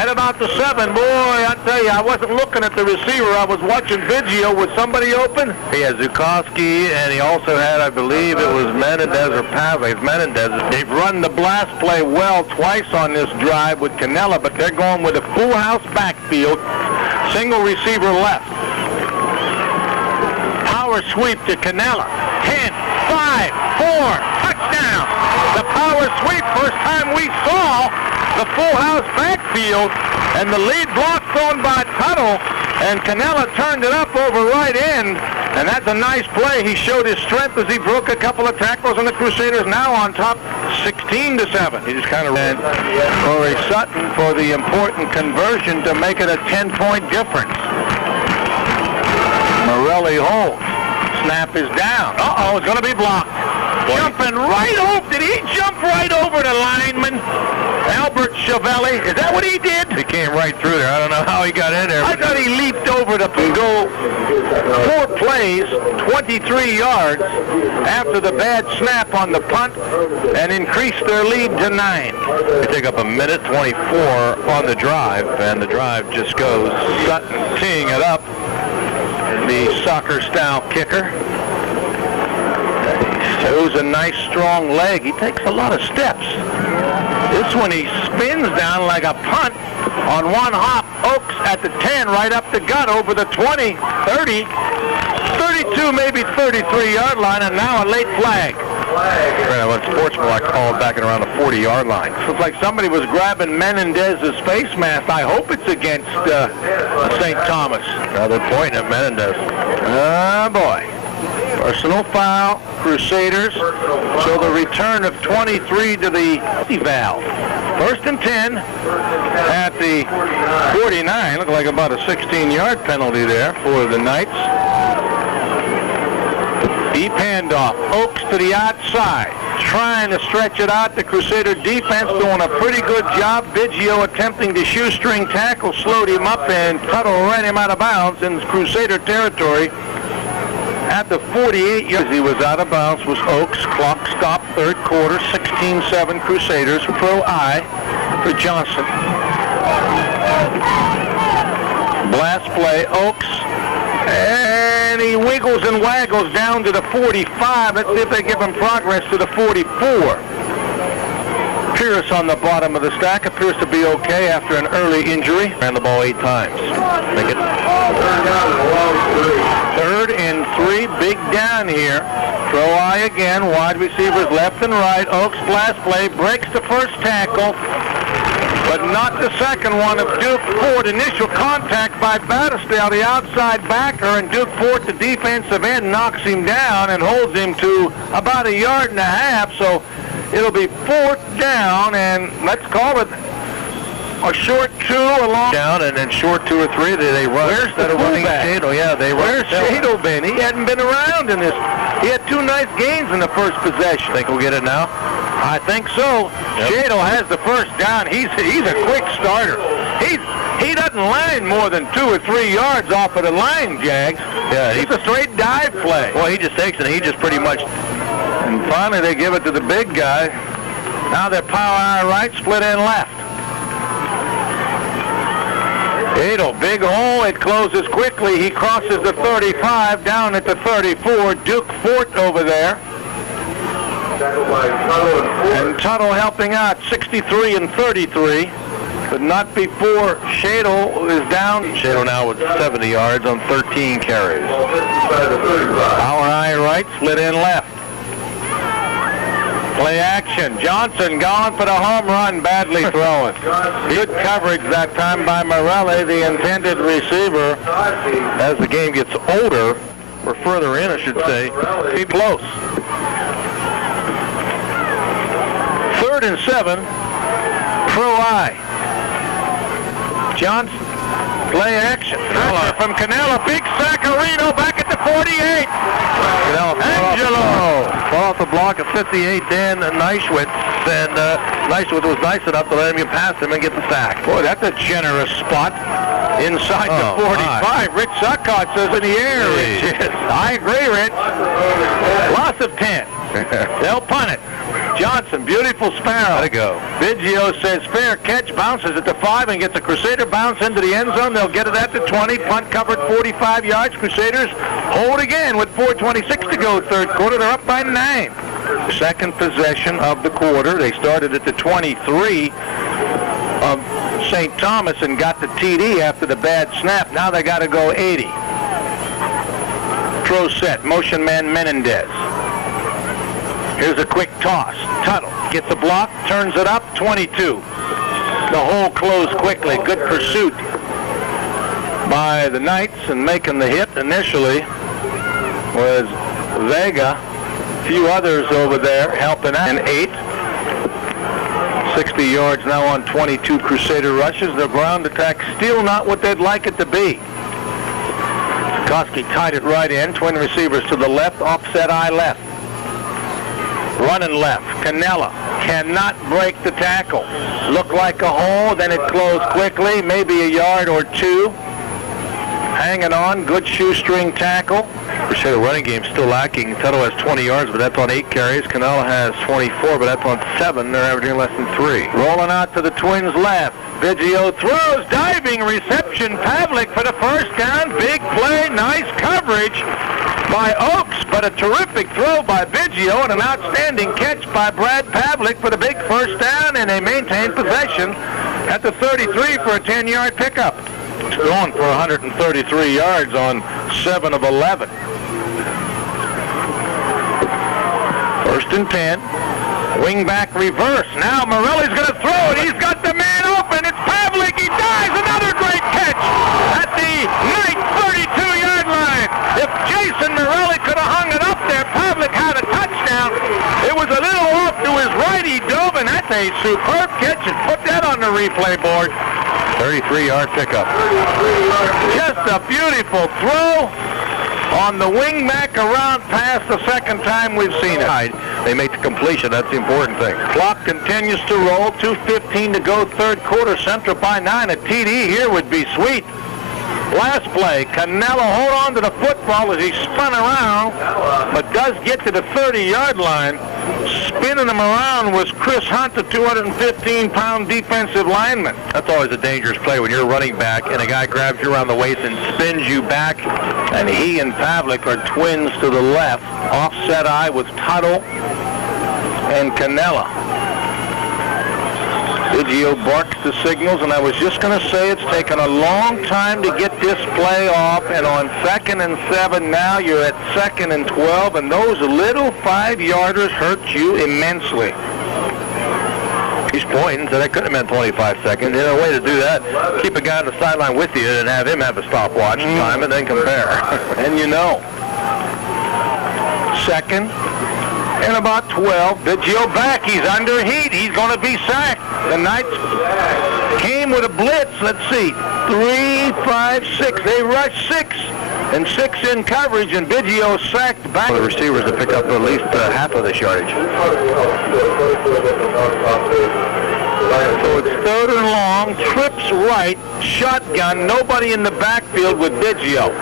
at about the 7. Boy, I tell you, I wasn't looking at the receiver. I was watching Biggio. Was somebody open? He had Zukowski, and he also had, I believe it was Menendez or Pavlik. Menendez. They've run the blast play well twice on this drive with Canella, but they're going with a full house backfield. Single receiver left. Power sweep to Canella. 10, 5, 4, touchdown. The power sweep, first time we saw the full house backfield, and the lead block thrown by Tuttle, and Canella turned it up over right end, and that's a nice play. He showed his strength as he broke a couple of tackles, and the Crusaders now on top 16-7. He just kind of ran Corey Sutton for the important conversion to make it a 10-point difference. Morelli holds. Snap is down. Uh-oh, it's going to be blocked. Jumping right over. Did he jump right over the lineman? Albert Chiavelli. Is that what he did? He came right through there. I don't know how he got in there. I thought he leaped over to go 4 plays, 23 yards after the bad snap on the punt and increased their lead to 9. They take up a minute 24 on the drive, and the drive just goes Sutton teeing it up. The soccer-style kicker. He shows a nice, strong leg. He takes a lot of steps. This one, he spins down like a punt on one hop. Oaks at the 10, right up the gut over the 20, 30, 32, maybe 33-yard line, and now a late flag. When sportsmanlike called back and around the 40-yard line. Looks like somebody was grabbing Menendez's face mask. I hope it's against St. Thomas. They're pointing at Menendez. Oh, boy. Personal foul, Crusaders. So the return of 23 to the valve. 1st and 10 at the 49. Looked like about a 16-yard penalty there for the Knights. Deep handoff. Oaks to the outside. Trying to stretch it out. The Crusader defense doing a pretty good job. Biggio attempting to shoestring tackle. Slowed him up, and Tuttle ran him out of bounds in Crusader territory. At the 48 yards, he was out of bounds, was Oaks. Clock stop, 3rd quarter, 16-7 Crusaders. Pro-I for Johnson. Blast play, Oaks. And he wiggles and waggles down to the 45. Let's see if they give him progress to the 44. Pierce on the bottom of the stack appears to be okay after an early injury. Ran the ball 8 times. Make it 3rd and 3. Big down here. Pro-I again. Wide receivers left and right. Oaks blast play. Breaks the first tackle, but not the second one of Duke Fort. Initial contact by Battisdale, the outside backer, and Duke Fort, the defensive end, knocks him down and holds him to about 1.5 yards. So it'll be 4th down, and let's call it a short 2 along down, and then short 2 or 3. They run. Where's the fullback? Oh, yeah, they run. Where's Shado been? He hadn't been around in this. He had 2 nice gains in the first possession. Think we'll get it now? I think so. Yep. Shado has the 1st down. He's a quick starter. He doesn't line more than 2 or 3 yards off of the line, Jags. Yeah, he's a straight dive play. Well, he just takes it. He just pretty much And finally, they give it to the big guy. Now they're power iron right, split in left. Haeding, big hole. It closes quickly. He crosses the 35 down at the 34. Duke Fort over there. And Tuttle helping out, 63 and 33. But not before Haeding is down. Haeding now with 70 yards on 13 carries. Power iron right, split in left. Play action. Johnson going for the home run, badly thrown. Good coverage that time by Morelli, the intended receiver. As the game gets older, or further in, I should say, Keep close. 3rd and 7. Pro I. Johnson. Play action. From Canella. Big Saccarino back at the 48. Angelo. Fought off the block of 58, Dan Neishwitz, and Neishwitz was nice enough to let him get past him and get the sack. Boy, that's a generous spot inside the 45. My. Rich Suckhart says in the air, Rich. I agree, Rich. Loss of 10. They'll punt it. Johnson, beautiful sparrow. Let it go. Biggio says fair catch, bounces at the 5 and gets a Crusader bounce into the end zone. They'll get it at the 20. Punt covered 45 yards. Crusaders hold again with 4:26 to go, third quarter. They're up by 9. Second possession of the quarter. They started at the 23 of St. Thomas and got the TD after the bad snap. Now they got to go 80. Pro set, motion man Menendez. Here's a quick toss. Tuttle gets a block, turns it up, 22. The hole closed quickly. Good pursuit by the Knights, and making the hit initially was Vega. A few others over there helping out. And 8. 60 yards now on 22 Crusader rushes. Their ground attack still not what they'd like it to be. Koski tied it right in. Twin receivers to the left, offset eye left. Running left. Canella cannot break the tackle. Looked like a hole, then it closed quickly, maybe a yard or 2. Hanging on, good shoestring tackle. Crusader running game still lacking. Tuttle has 20 yards, but that's on 8 carries. Canella has 24, but that's on 7. They're averaging less than 3. Rolling out to the Twins' left. Biggio throws, diving reception. Pavlik for the first down. Big play, nice coverage by Oaks, but a terrific throw by Biggio and an outstanding catch by Brad Pavlik for the big first down, and they maintain possession at the 33 for a 10-yard pickup. It's going for 133 yards on 7 of 11. 1st and 10. Wingback reverse. Now Morelli's going to throw it. He's got the man open. It's Pavlik. He dives. Another great catch at the Knight 32-yard line. If Jason Morelli could have hung it up there, Pavlik had a touchdown. It was a little off to his right. He dove, and that's a superb catch. And put that on the replay board. 33-yard pickup. Just a beautiful throw on the wingback around pass, the second time we've seen it. They make the completion. That's the important thing. Clock continues to roll. 2:15 to go, third quarter. Central by 9. A TD here would be sweet. Last play, Canella hold on to the football as he spun around, but does get to the 30-yard line. Spinning him around was Chris Hunt, the 215-pound defensive lineman. That's always a dangerous play when you're running back and a guy grabs you around the waist and spins you back. And he and Pavlik are twins to the left. Offset eye with Tuttle and Canella. Biggio barks the signals, and I was just going to say it's taken a long time to get this play off, and on 2nd and 7 now you're at 2nd and 12, and those little 5-yarders hurt you immensely. He's pointing, so that couldn't have been 25 seconds. The other way to do that, keep a guy on the sideline with you and have him have a stopwatch time and then compare. And you know. 2nd and about 12. Biggio back. He's under heat. He's going to be sacked. The Knights came with a blitz. Let's see. 3, 5, 6. They rushed 6. And 6 in coverage, and Biggio sacked back. For the receivers to pick up at least half of this yardage. So it's 3rd and long. Trips right. Shotgun. Nobody in the backfield with Biggio.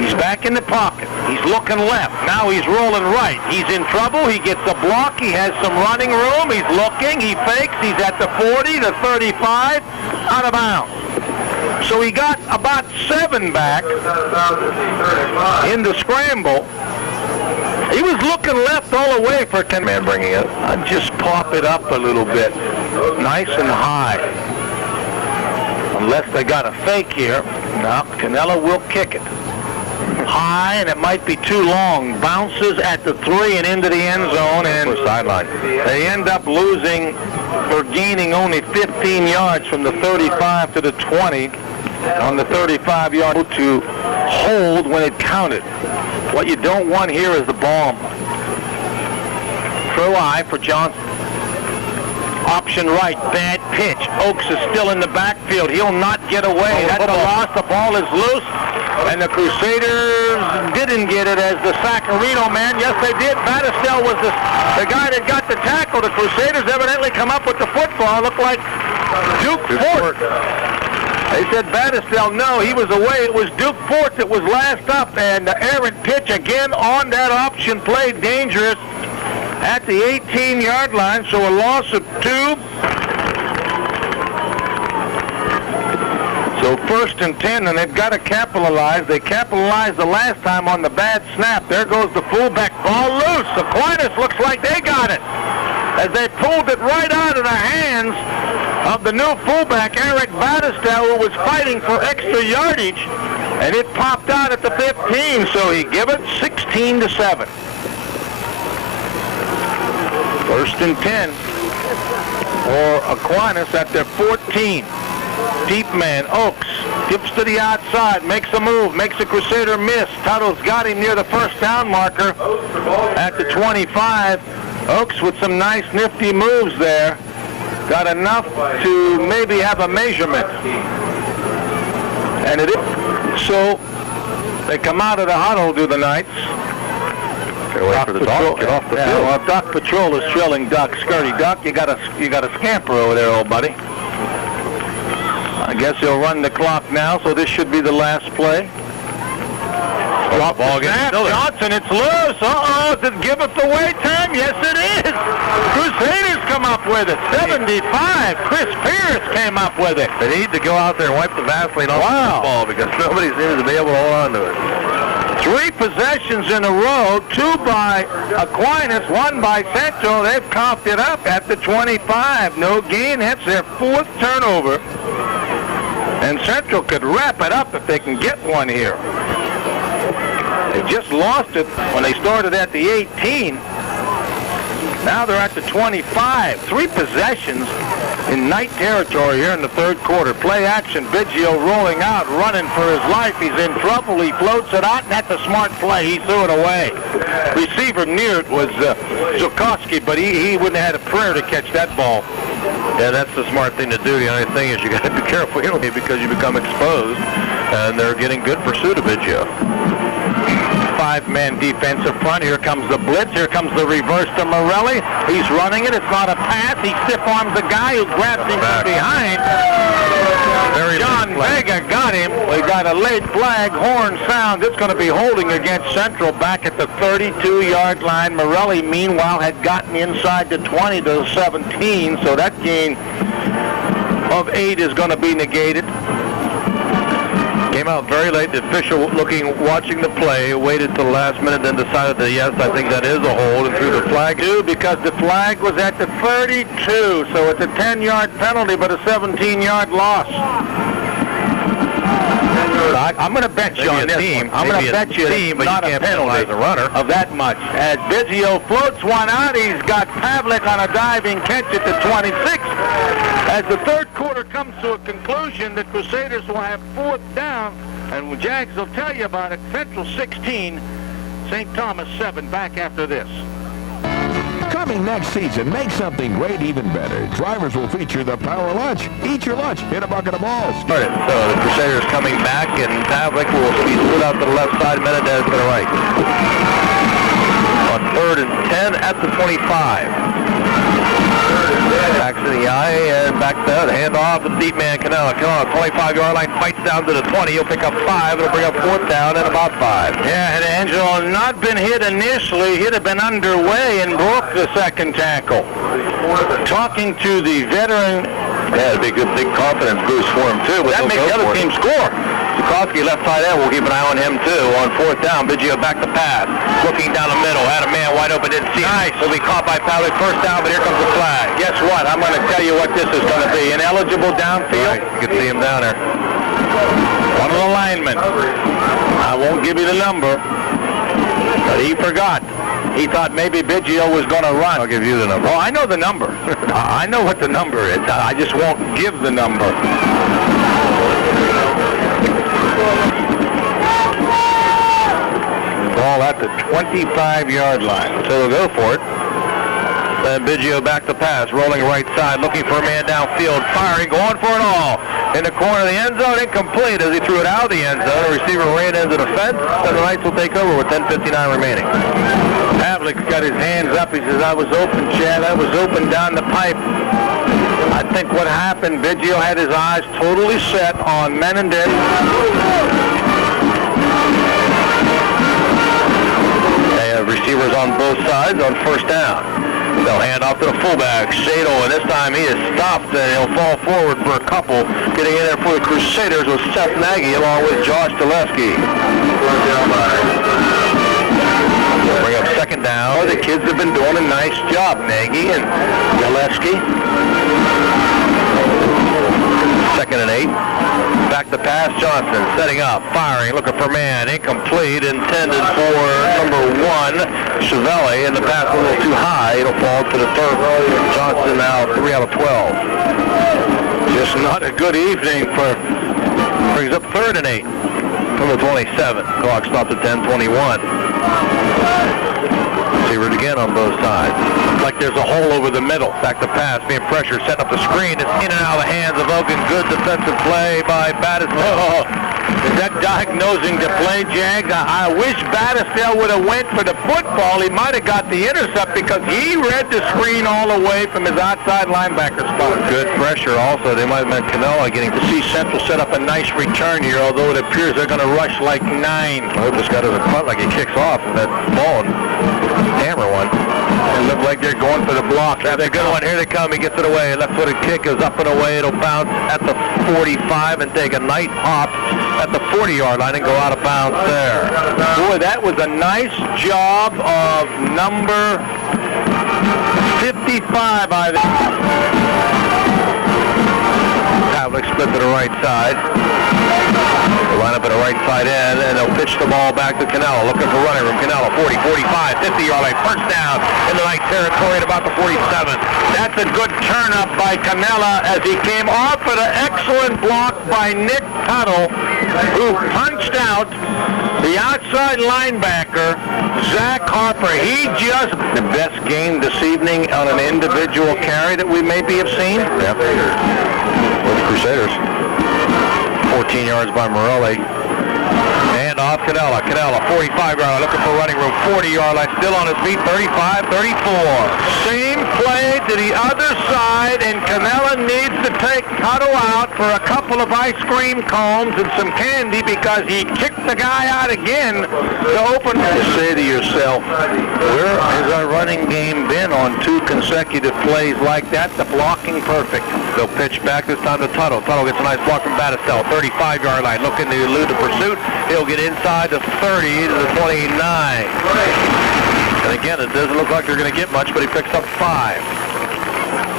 He's back in the pocket. He's looking left. Now he's rolling right. He's in trouble. He gets a block. He has some running room. He's looking. He fakes. He's at the 40, the 35, out of bounds. So he got about 7 back in the scramble. He was looking left all the way for 10. Man bringing it. I'd just pop it up a little bit. Nice and high. Unless they got a fake here. No, Canella will kick it. High, and it might be too long. Bounces at the 3 and into the end zone, and sideline. They end up losing or gaining only 15 yards from the 35 to the 20 on the 35-yard to hold when it counted. What you don't want here is the bomb. Throw I for Johnson. Option right, bad pitch. Oaks is still in the backfield. He'll not get away. That's a loss. The ball is loose. And the Crusaders didn't get it as the Sacarino man. Yes, they did. Batistell was the guy that got the tackle. The Crusaders evidently come up with the football. Looked like Duke Fort. They said Batistell, no, he was away. It was Duke Fort that was last up. And the errant pitch again on that option play. Dangerous at the 18-yard line. So a loss of 2. So 1st and 10, and they've got to capitalize. They capitalized the last time on the bad snap. There goes the fullback. Ball loose. Aquinas looks like they got it as they pulled it right out of the hands of the new fullback, Eric Batistell, who was fighting for extra yardage, and it popped out at the 15, so he give it 16-7. 1st and 10 for Aquinas at their 14. Deep man, Oaks, dips to the outside, makes a move, makes a Crusader miss. Tuttle's got him near the first down marker at the 25. Oaks with some nice nifty moves there. Got enough to maybe have a measurement. And it is. So they come out of the huddle, do the Knights. Wait for the dog to get off the field. Well, Duck Patrol is trailing Duck. Scurry Duck, you got a scamper over there, old buddy. I guess he'll run the clock now, so this should be the last play. Drop the snap, Johnson, it's loose. Uh-oh, does it give us the wait time? Yes, it is. Crusaders come up with it. 75. Chris Pierce came up with it. They need to go out there and wipe the Vaseline off the ball because nobody seems to be able to hold on to it. 3 possessions in a row, 2 by Aquinas, 1 by Central. They've coughed it up at the 25. No gain. That's their 4th turnover. And Central could wrap it up if they can get one here. They just lost it when they started at the 18. Now they're at the 25. 3 possessions in night territory here in the 3rd quarter. Play action. Biggio rolling out, running for his life. He's in trouble. He floats it out, and that's a smart play. He threw it away. Receiver near it was Zukowski, but he wouldn't have had a prayer to catch that ball. Yeah, that's the smart thing to do. The only thing is you got to be careful here because you become exposed, and they're getting good pursuit of Biggio. 5-man defensive front. Here comes the blitz. Here comes the reverse to Morelli. He's running it. It's not a pass. He stiff-arms the guy who grabs him from behind. John Vega got him. We got a late flag. Horn sound. It's going to be holding against Central back at the 32-yard line. Morelli, meanwhile, had gotten inside the 20 to the 17, so that gain of 8 is going to be negated. Came out very late. The official watching the play, waited till the last minute, then decided that yes, I think that is a hold, and threw the flag. Because the flag was at the 32, so it's a 10-yard penalty, but a 17-yard loss. I'm going to bet you on this one. I'm going to bet you it's not a penalty of that much. As Biggio floats one out, he's got Pavlik on a diving catch at the 26. As the 3rd quarter comes to a conclusion, the Crusaders will have 4th down, and Jags will tell you about it. Central 16, St. Thomas 7, back after this. Coming next season, make something great even better. Drivers will feature the Power Lunch. Eat your lunch in a bucket of balls. So the Crusaders coming back, and Pavlik will be split out to the left side, Menendez to the right. On 3rd and 10 at the 25. Backs in the eye, and back there. The handoff to the deep man, Canella. 25-yard line, fights down to the 20. He'll pick up 5. It'll bring up 4th down and about 5. Yeah, had Angelo not been hit initially, he'd have been underway and broke the second tackle. Talking to the veteran. Yeah, it'd be a good big confidence boost for him, too. That makes the other team score. Zukoski, left side end, we'll keep an eye on him, too. On 4th down, Biggio back to pass. Looking down the middle, had a man wide open, didn't see him. Nice. He'll be caught by Pavlik. 1st down, but here comes the flag. Guess what? I'm going to tell you what this is going to be. An eligible downfield. Right. You can see him down there. One of the linemen. I won't give you the number, but he forgot. He thought maybe Biggio was going to run. I'll give you the number. Oh, I know the number. I know what the number is. I just won't give the number. Ball at the 25-yard line. So they'll go for it. Then Biggio back to pass, rolling right side, looking for a man downfield, firing, going for it all. In the corner of the end zone, incomplete as he threw it out of the end zone. The receiver ran into the fence, and the Knights will take over with 10:59 remaining. Pavlik's got his hands up. He says, I was open, Chad. I was open down the pipe. I think what happened, Biggio had his eyes totally set on Menendez. They have receivers on both sides on 1st down. They'll hand off to the fullback, Shadle, and this time he is stopped, and he'll fall forward for a couple. Getting in there for the Crusaders was Seth Nagy along with Josh Gillespie. Bring up 2nd down. Oh, the kids have been doing a nice job, Nagy and Gillespie. 2nd and 8. Back to pass, Johnson setting up, firing, looking for man, incomplete, intended for number 1, Chevelle, and the pass a little too high. It'll fall to the turf. Johnson now 3 out of 12. Just not a good evening for. Brings up 3rd and 8 from the 27. Clock stopped at 10:21. Receivers again on both sides. Like there's a hole over the middle. Back to pass, being pressured, setting up the screen. It's in and out of the hands of Ogun. Good defensive play by Battisdale. Oh, is that diagnosing the play, Jags? I wish Battisdale would have went for the football. He might have got the intercept because he read the screen all the way from his outside linebacker spot. Good pressure also. They might have been Canella getting to see Central set up a nice return here, although it appears they're going to rush like 9. I hope this guy doesn't punt like he kicks off that ball and hammer one. It looked like they're going for the block. That's a good one. Here they come. He gets it away. Left-footed kick is up and away. It'll bounce at the 45 and take a nice hop at the 40-yard line and go out of bounds there. Boy, that was a nice job of number 55, I think. Pavlik split to the right side. They line up at the right side end, and they'll pitch the ball back to Canella. Looking for running room. Canella, 40, 45, 50-yard line. First down in the right territory at about the 47. That's a good turn up by Canella as he came off of an excellent block by Nick Tuttle, who punched out the outside linebacker, Zach Harper. He just the best game this evening on an individual carry that we maybe have seen. Yeah. For the Crusaders. 14 yards by Morelli. And off Canella. Canella, 45-yard line, looking for running room. 40-yard line, still on his feet. 35, 34. Same play to the other side, and Canella needs to take Tuttle out for a couple of ice cream cones and some candy because he kicked the guy out again to open. You say to yourself, where has our running game been on 2 consecutive plays like that? The blocking perfect. They'll pitch back this time to Tuttle. Tuttle gets a nice block from Battisdale. 35-yard line, looking to elude the pursuit. He'll get inside the 30 to the 29. And again, it doesn't look like they're going to get much, but he picks up 5.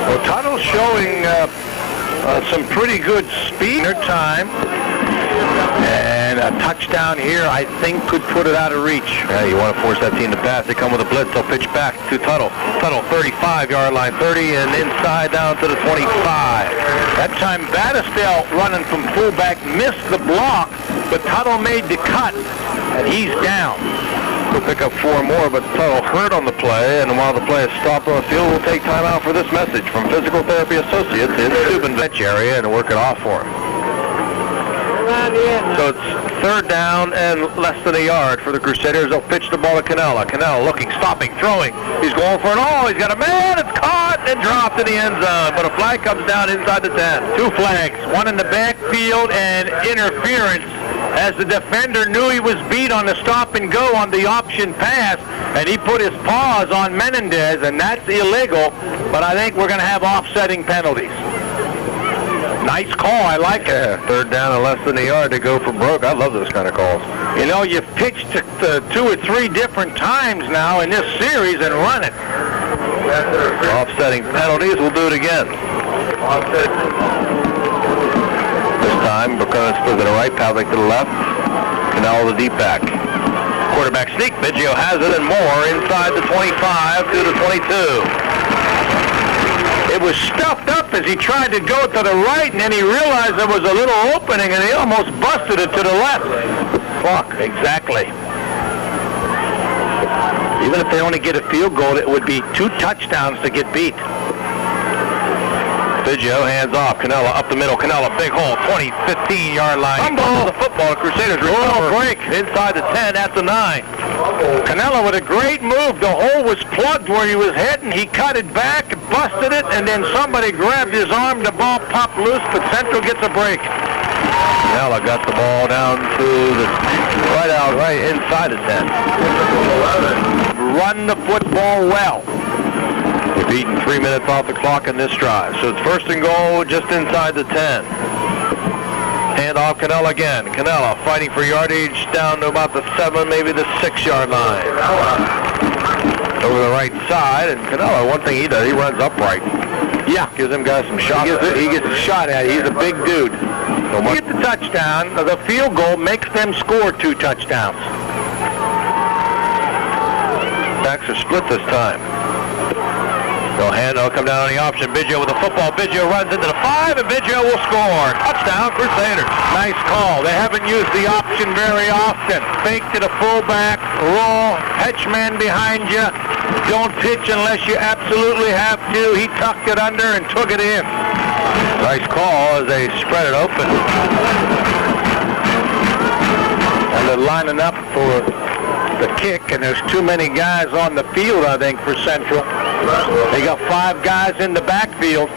Well, Tuttle's showing some pretty good speed in time. And a touchdown here, I think, could put it out of reach. Yeah, you want to force that team to pass. They come with a blitz. They'll pitch back to Tuttle. Tuttle, 35-yard line, 30, and inside down to the 25. That time, Battisdale running from fullback missed the block, but Tuttle made the cut, and he's down. We'll pick up 4 more, but Tuttle hurt on the play, and while the play is stopped on the field, we'll take time out for this message from Physical Therapy Associates in Steuben bench area and work it off for him. So it's third down and less than a yard for the Crusaders. They'll pitch the ball to Canella. Canella looking, stopping, throwing. He's going for an all. He's got a man. It's caught and dropped in the end zone. But a flag comes down inside the 10. Two flags, one in the backfield and interference, as the defender knew he was beat on the stop and go on the option pass, and he put his paws on Menendez, and that's illegal, but I think we're going to have offsetting penalties. Nice call, I like it. Yeah, third down and less than a yard to go for broke. I love those kind of calls. You know, you've pitched it 2 or 3 different times now in this series and run it. Offsetting penalties, we'll do it again. This time, Buchanan split to the right, Pavlik to the left. Canal the deep back. Quarterback sneak, Biggio has it and more inside the 25 to the 22. It was stuffed up as he tried to go to the right, and then he realized there was a little opening, and he almost busted it to the left. Fuck, exactly. Even if they only get a field goal, it would be 2 touchdowns to get beat. Biggio hands off. Canella up the middle. Canella, big hole, 20, 15-yard line. Fumble the football. Crusaders recover. Break. Inside the 10 at the 9. Canella with a great move. The hole was plugged where he was heading. He cut it back, busted it, and then somebody grabbed his arm. The ball popped loose, but Central gets a break. Canella got the ball down to the right inside the 10. Run the football well. We've eaten 3 minutes off the clock in this drive. So it's first and goal just inside the 10. Hand off Canella again. Canella fighting for yardage down to about the 7, maybe the 6-yard line. Over the right side, and Canella, one thing he does, he runs upright. Yeah. Gives them guys some shots. He gets a shot at it. He's a big dude. So He gets the touchdown. The field goal makes them score 2 touchdowns. backs are split this time. They'll come down on the option. Biggio with the football. Biggio runs into the 5, and Biggio will score. Touchdown, Crusaders. Nice call. They haven't used the option very often. Fake to the fullback, roll, hedge man behind you. Don't pitch unless you absolutely have to. He tucked it under and took it in. Nice call as they spread it open. And they're lining up for the kick, and there's too many guys on the field, I think, for Central. They got 5 guys in the backfield.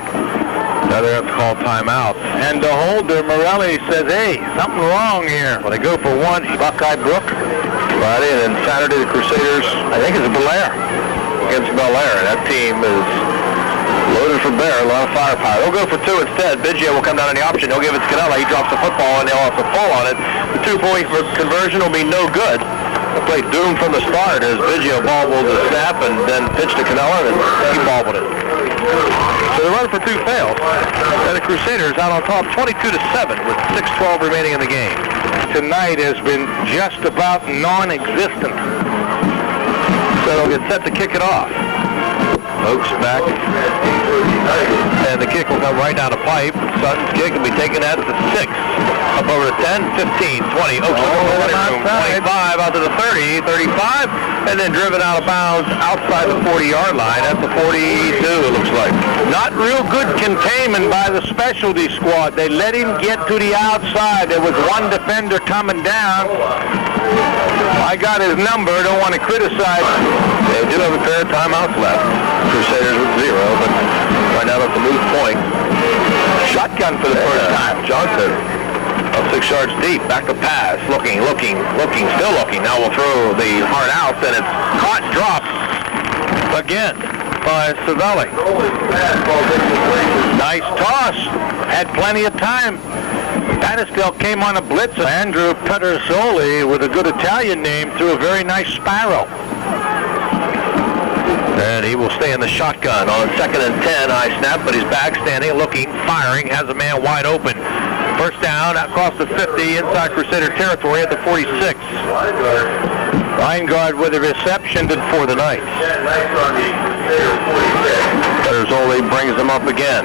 Now they have to call timeout. And the holder, Morelli, says, hey, something wrong here. Well, they go for 1. Buckeye Brook Friday, and then Saturday the Crusaders, I think it's Belair against Belair. That team is loaded for bear, a lot of firepower. They'll go for 2 instead. Biggio will come down on the option. He'll give it to Canella. He drops the football, and they'll also fall on it. The 2-point conversion will be no good. They'll play doomed from the start as Biggio bobbled the snap and then pitched to Canella, and he bobbled it. So the run for 2 fails. And the Crusaders out on top 22-7 with 6:12 remaining in the game. Tonight has been just about non-existent. So they'll get set to kick it off. Oaks back. And the kick will come right down the pipe. Sutton's kick will be taken at the 6. Up over the 10, 15, 20. Oaks over the room. 25 out to the 30, 35. And then driven out of bounds outside the 40-yard line at the 42, it looks like. Not real good containment by the specialty squad. They let him get to the outside. There was one defender coming down. I got his number. Don't want to criticize. They do have a pair of timeouts left. Crusaders with 0, but right now that's a moot point. Shotgun for the first time. Johnson, up 6 yards deep, back to pass, looking, still looking. Now we'll throw the hard out, and it's caught and dropped again by Savelli. Nice toss. Had plenty of time. Patisdale came on a blitz. Andrew Pedersoli, with a good Italian name, threw a very nice sparrow. And he will stay in the shotgun on 2nd and 10. High snap, but he's back, standing, looking, firing, has a man wide open. First down across the 50, inside Crusader territory at the 46. Weingard with a reception for the night. Pedersoli brings them up again.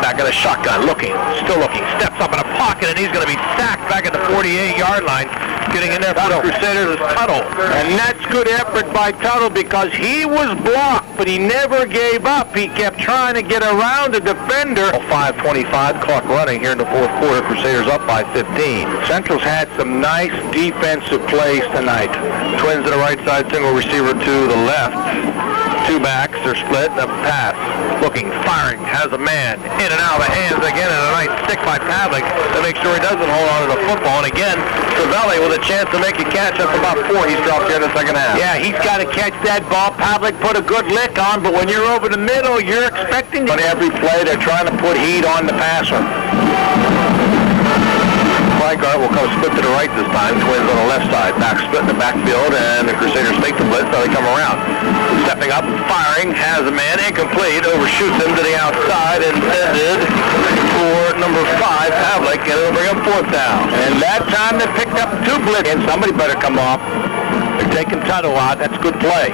Back in a shotgun, still looking, steps up in a pocket, and he's going to be sacked back at the 48-yard line. Getting in there for the Crusaders is Tuttle. And that's good effort by Tuttle because he was blocked, but he never gave up. He kept trying to get around the defender. 5:25, clock running here in the fourth quarter. Crusaders up by 15. Central's had some nice defensive plays tonight. Twins to the right side, single receiver to the left. Two backs, they're split, a pass. Looking, firing, has a man. In and out of the hands again, and a nice stick by Pavlik to make sure he doesn't hold on to the football. And again, Savelli with a chance to make a catch. That's about 4 he's dropped here in the second half. Yeah, he's got to catch that ball. Pavlik put a good lick on, but when you're over the middle, you're expecting... On every play, they're trying to put heat on the passer. Weingart will come split to the right this time. Twins on the left side. Back split in the backfield, and the Crusaders take the blitz, so they come around. Stepping up, firing, has a man, incomplete, overshoots him to the outside, intended for number 5, Pavlik, and it'll bring up fourth down. And that time they picked up 2 blitz, and somebody better come off. They're taking Tuttle out. That's good play.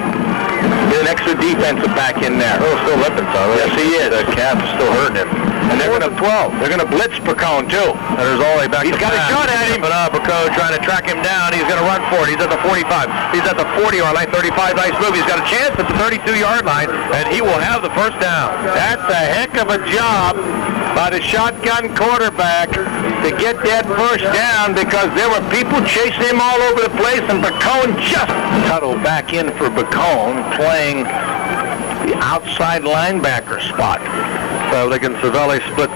Get an extra defensive back in there. Oh, still limping, so yes, he is. The calf is still hurting him. And they're going to 12. They're going to blitz Bacone, too. And there's all the way back. He's got a shot at him. But Bacone trying to track him down. He's going to run for it. He's at the 45. He's at the 40-yard line. 35. Nice move. He's got a chance at the 32-yard line, and he will have the first down. That's a heck of a job by the shotgun quarterback to get that first down because there were people chasing him all over the place, and Bacone just... Tuttle back in for Bacone, playing the outside linebacker spot. So they can Savelli split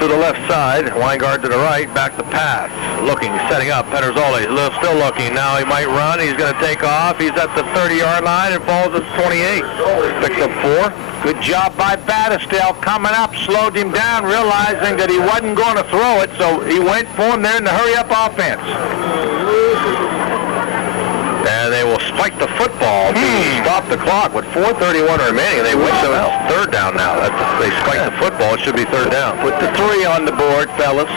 to the left side. Weingart to the right. Back to pass. Looking, setting up. Pederzoli still looking. Now he might run. He's going to take off. He's at the 30-yard line and falls at 28. Picks up 4. Good job by Battistell coming up, slowed him down, realizing that he wasn't going to throw it, so he went for him there in the hurry-up offense. And they will spike the football to stop the clock with 4:31 remaining. They win, so it's third down now. They spike the football. It should be third down. Put the 3 on the board, fellas.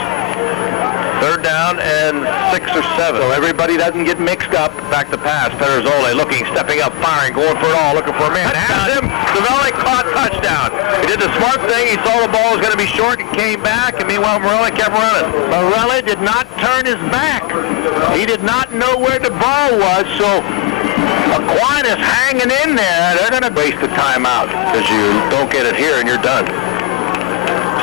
Third down and 6 or 7. So everybody doesn't get mixed up. Back to pass. Pederzoli looking, stepping up, firing, going for it all, looking for a man. Has him. Savelli caught, touchdown. He did the smart thing. He saw the ball was going to be short and came back, and meanwhile Morelli kept running. Morelli did not turn his back. He did not know where the ball was, so Aquinas hanging in there. They're going to waste the timeout because you don't get it here and you're done.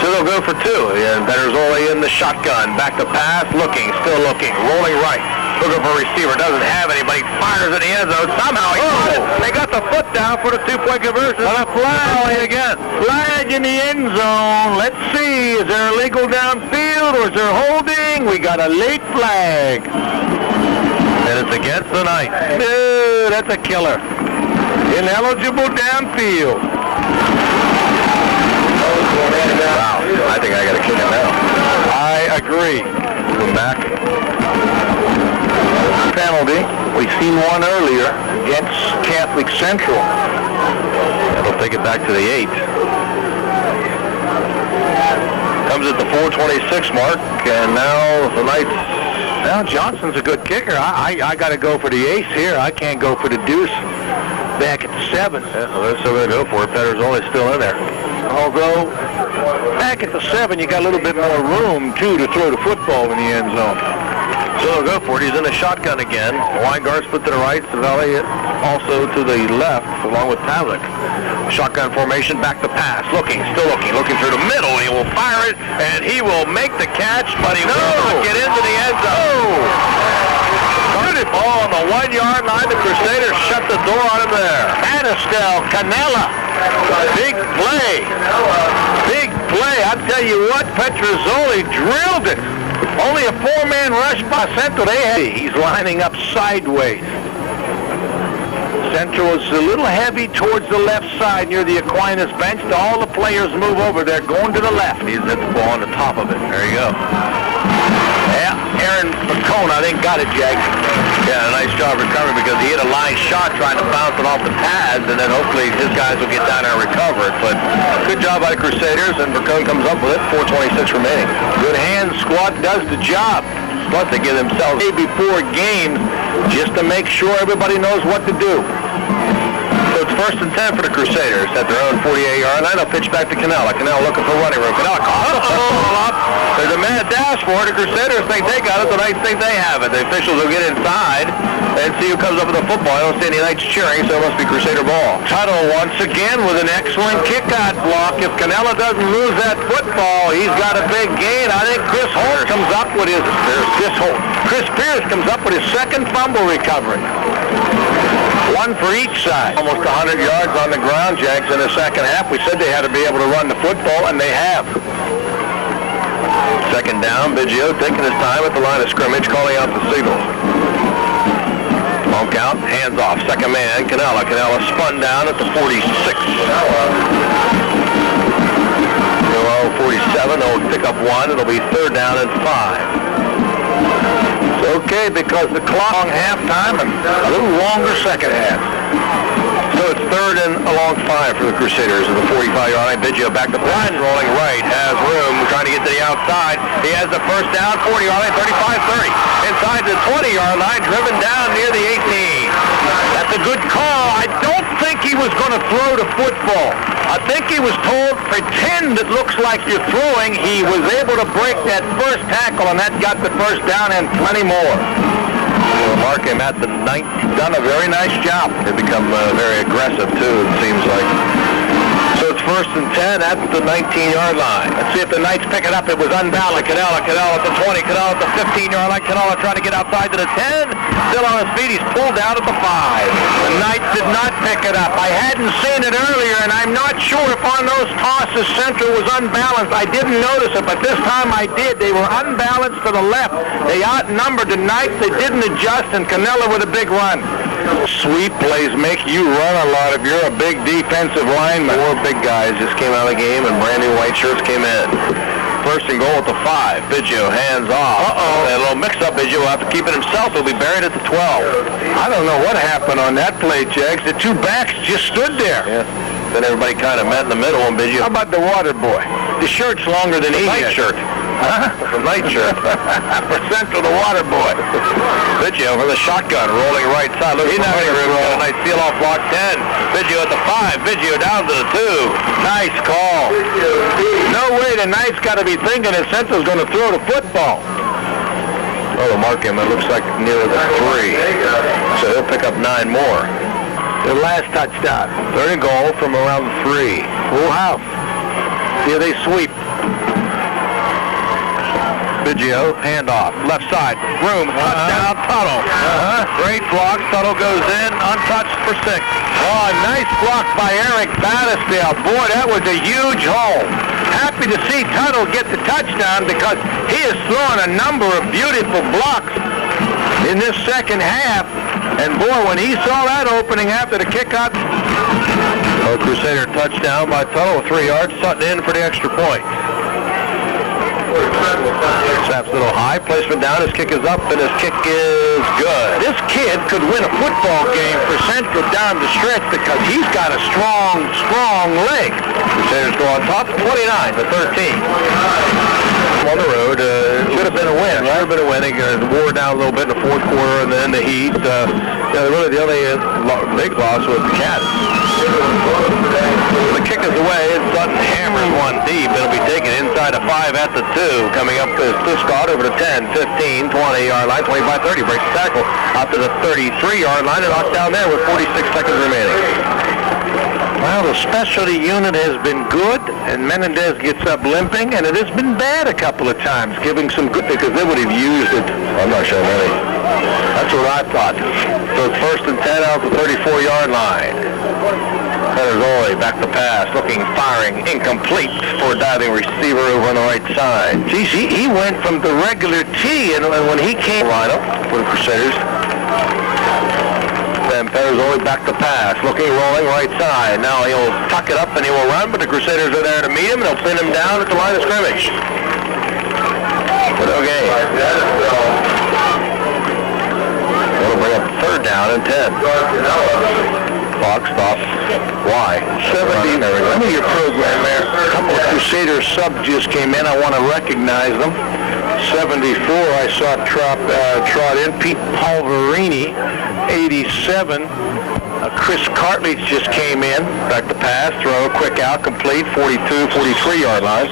So they'll go for 2. And Pederzoli in the shotgun. Back to pass, looking, still looking, rolling right. Looking for a receiver, doesn't have anybody, fires in the end zone. Somehow he got it. They got the foot down for the 2-point conversion. And a flag again. Flag in the end zone. Let's see, is there a legal downfield or is there holding? We got a late flag. And it's against the Knights. Dude, that's a killer. Ineligible downfield. Wow, I think I got to kick him out. I agree. Come back. Penalty. We've seen one earlier against Catholic Central. They'll take it back to the 8. Comes at the 4:26 mark, and now the Knights. Now Johnson's a good kicker. I got to go for the ace here. I can't go for the deuce. Back at the 7. Yeah, well, they're still going to go for it. Pederzoli's still in there. Although, back at the 7, you got a little bit more room, too, to throw the football in the end zone. So they'll go for it. He's in the shotgun again. Weingart split to the right. Savelli also to the left, along with Pavlik. Shotgun formation, back to pass. Looking, still looking through the middle. He will fire it, and he will make the catch, but he will not get into the end zone. Ball on the 1-yard line. The Crusaders shut the door on him there. Battistell, Canella. Big play. Big play. I'll tell you what, Pederzoli drilled it. Only a 4-man rush by Central. He's lining up sideways. Central is a little heavy towards the left side near the Aquinas bench. All the players move over. They're going to the left. He's at the ball on the top of it. There you go. Yeah, Aaron Bacone, I think, got it, Jag. Yeah, a nice job recovering because he hit a line shot trying to bounce it off the pads, and then hopefully his guys will get down there and recover it. But good job by the Crusaders, and Bacone comes up with it. 4:26 remaining. Good hand squad does the job. Plus they give themselves before games just to make sure everybody knows what to do. So it's first and 10 for the Crusaders at their own 48-yard line. They'll pitch back to Canella. Canella looking for running room. Canella caught the ball up. There's a mad dash for it. The Crusaders think they got it. The Knights think they have it. The officials will get inside and see who comes up with the football. I don't see any Knights cheering, so it must be Crusader ball. Tuttle once again with an excellent kick-out block. If Canella doesn't lose that football, he's got a big gain. I think Chris Pierce comes up with his second fumble recovery. One for each side. Almost 100 yards on the ground, Jags, in the second half. We said they had to be able to run the football, and they have. Second down, Biggio taking his time at the line of scrimmage, calling out the signals. Long count, hands off, second man, Canella. Canella spun down at the 46. 47, they'll pick up one. It'll be third down and 5. Okay, because the clock on halftime and a little longer second half. So it's third and along 5 for the Crusaders at the 45-yard line. Biggio back to line, rolling right, has room, trying to get to the outside. He has the first down, 40-yard line, 35-30. Inside the 20-yard line, driven down near the 18. That's a good call. I don't think he was going to throw the football. I think he was told, pretend it looks like you're throwing. He was able to break that first tackle, and that got the first down and plenty more. We'll mark him at the 9th. Done a very nice job. They've become very aggressive, too, it seems like. So it's first and 10 at the 19-yard line. Let's see if the Knights pick it up. It was unbalanced. Canella at the 20. Canella at the 15-yard line. Canella trying to get outside to the 10. Still on his feet. He's pulled down at the 5. The Knights did not pick it up. I hadn't seen it earlier, and I'm not sure if on those tosses Central was unbalanced. I didn't notice it, but this time I did. They were unbalanced to the left. They outnumbered the Knights. They didn't adjust, and Canella with a big run. Sweep plays make you run a lot if you're a big defensive lineman. 4 big guys just came out of the game, and brand new white shirts came in. First and goal at the 5. Biggio hands off. A little mix-up. Biggio will have to keep it himself. He'll be buried at the 12. I don't know what happened on that play, Jags. The two backs just stood there. Yeah. Then everybody kind of met in the middle, and Biggio. How about the water boy? The shirt's longer than he is. Shirt. Huh? The night shirt. For Central, the water boy. Biggio for the shotgun, rolling right side. He's not going to a nice seal-off block 10. Biggio at the 5. Biggio down to the 2. Nice call. No way the Knights got to be thinking that Central's going to throw the football. Oh, they'll mark him. It looks like near the 3. So he'll pick up 9 more. The last touchdown. Third and goal from around the 3. Full house. Here they sweep. Biggio, handoff, left side, room, touchdown, Tuttle. Great block, Tuttle goes in, untouched for 6. Oh, a nice block by Eric Battisdale. Boy, that was a huge hole. Happy to see Tuttle get the touchdown because he is throwing a number of beautiful blocks in this second half. And boy, when he saw that opening after the kickoff. Oh, Crusader touchdown by Tuttle, 3 yards, Sutton in for the extra point. Snaps a little high, placement down, his kick is up, and his kick is good. This kid could win a football game for Central down the stretch because he's got a strong leg. Crusaders go on top, 29-13. On the road, should have been a win. Should have been a win. They wore down a little bit in the fourth quarter, and then the heat. Really the only big loss was the Cats. The kick is away, and Sutton hammers one deep. It'll be taken inside a 5 at the 2. Coming up to Scott over the 10, 15, 20-yard line, 25-30. Breaks the tackle out to the 33-yard line and knocked down there with 46 seconds remaining. Well, the specialty unit has been good, and Menendez gets up limping, and it has been bad a couple of times, giving some good, because they would have used it. I'm not sure really. That's what I thought. So it's first and 10 out the 34-yard line. Peterzoli back to pass, looking, firing, incomplete for a diving receiver over on the right side. Geez, he went from the regular T, and when he came lineup for the Crusaders, then Peterzoli back to pass, looking, rolling, right side. Now he'll tuck it up and he will run, but the Crusaders are there to meet him, and they'll pin him down at the line of scrimmage. Okay. That'll bring up third down and 10. Clock stops. Why? 70. Let me your program there. A couple of Crusader subs just came in. I want to recognize them. 74, I saw trot in. Pete Palverini, 87. Chris Cartledge just came in. Back to pass, throw, quick out, complete, 42, 43-yard line.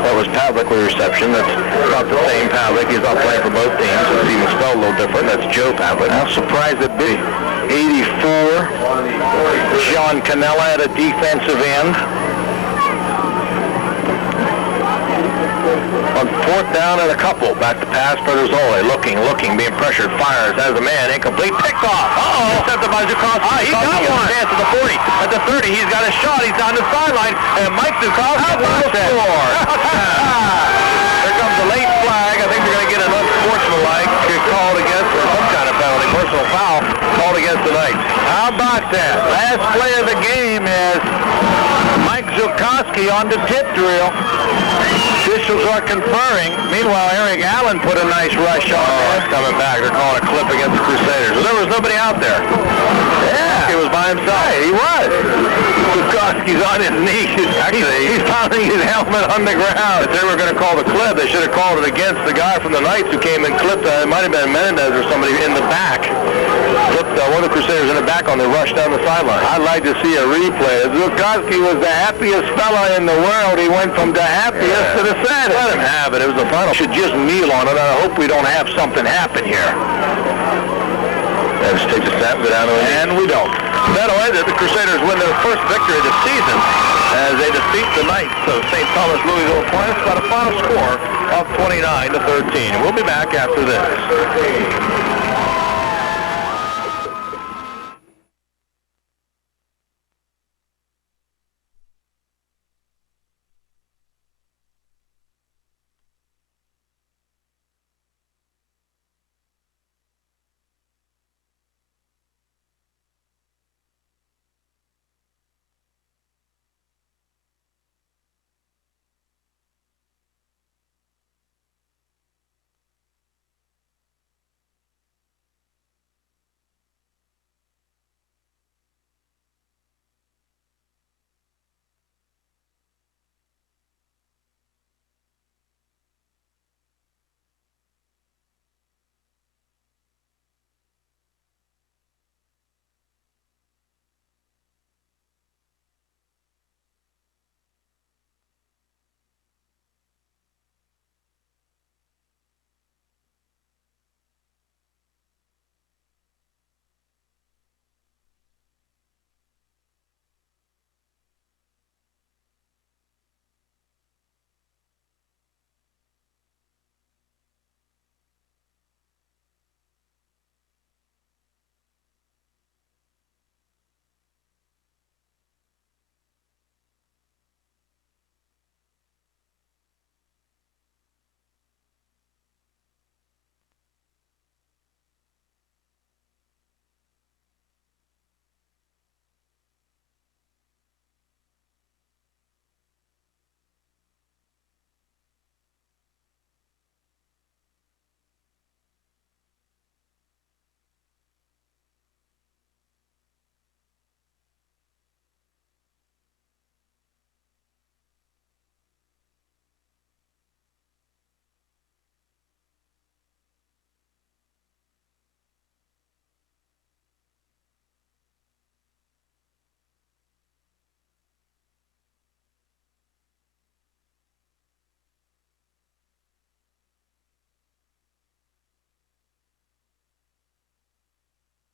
That was Pavlik with reception. That's about the same Pavlik. He's not playing for both teams. It's even spelled a little different. That's Joe Pavlik. I'm surprised at big. 84. John Canella at a defensive end. On fourth down and a couple. Back to pass, Pedrozzoli. Looking, being pressured. Fires, has a man. Incomplete. Picked off. Intercepted by Zukowski. He got one. Chance at the 40. At the 30, he's got a shot. He's on the sideline. And Mike Zukowski will score. There comes the late flag. I think they're going to get an unsportsmanlike called against, or some kind of penalty. Personal foul called against the Knights. How about that? Last play of the game is Mike Zukowski on the tip drill. Officials are conferring. Meanwhile, Eric Allen put a nice rush on. It's coming back. They're calling a clip against the Crusaders. There was nobody out there. Yeah. He was by himself. He was. Zukowski's on his knees. Actually, he's pounding his helmet on the ground. If they were going to call the clip, they should have called it against the guy from the Knights who came and clipped. It might have been Menendez or somebody in the back. Clipped one of the Crusaders in the back on the rush down the sideline. I'd like to see a replay. Zukowski was the happiest fella in the world. He went from the happiest to the saddest. Let him have it. It was the final. Should just kneel on it. I hope we don't have something happen here. Let's take the snap, go down to it. And we don't. That'll end it. The Crusaders win their first victory of the season as they defeat the Knights of St. Thomas Louisville Aquinas by a final score of 29-13. We'll be back after this.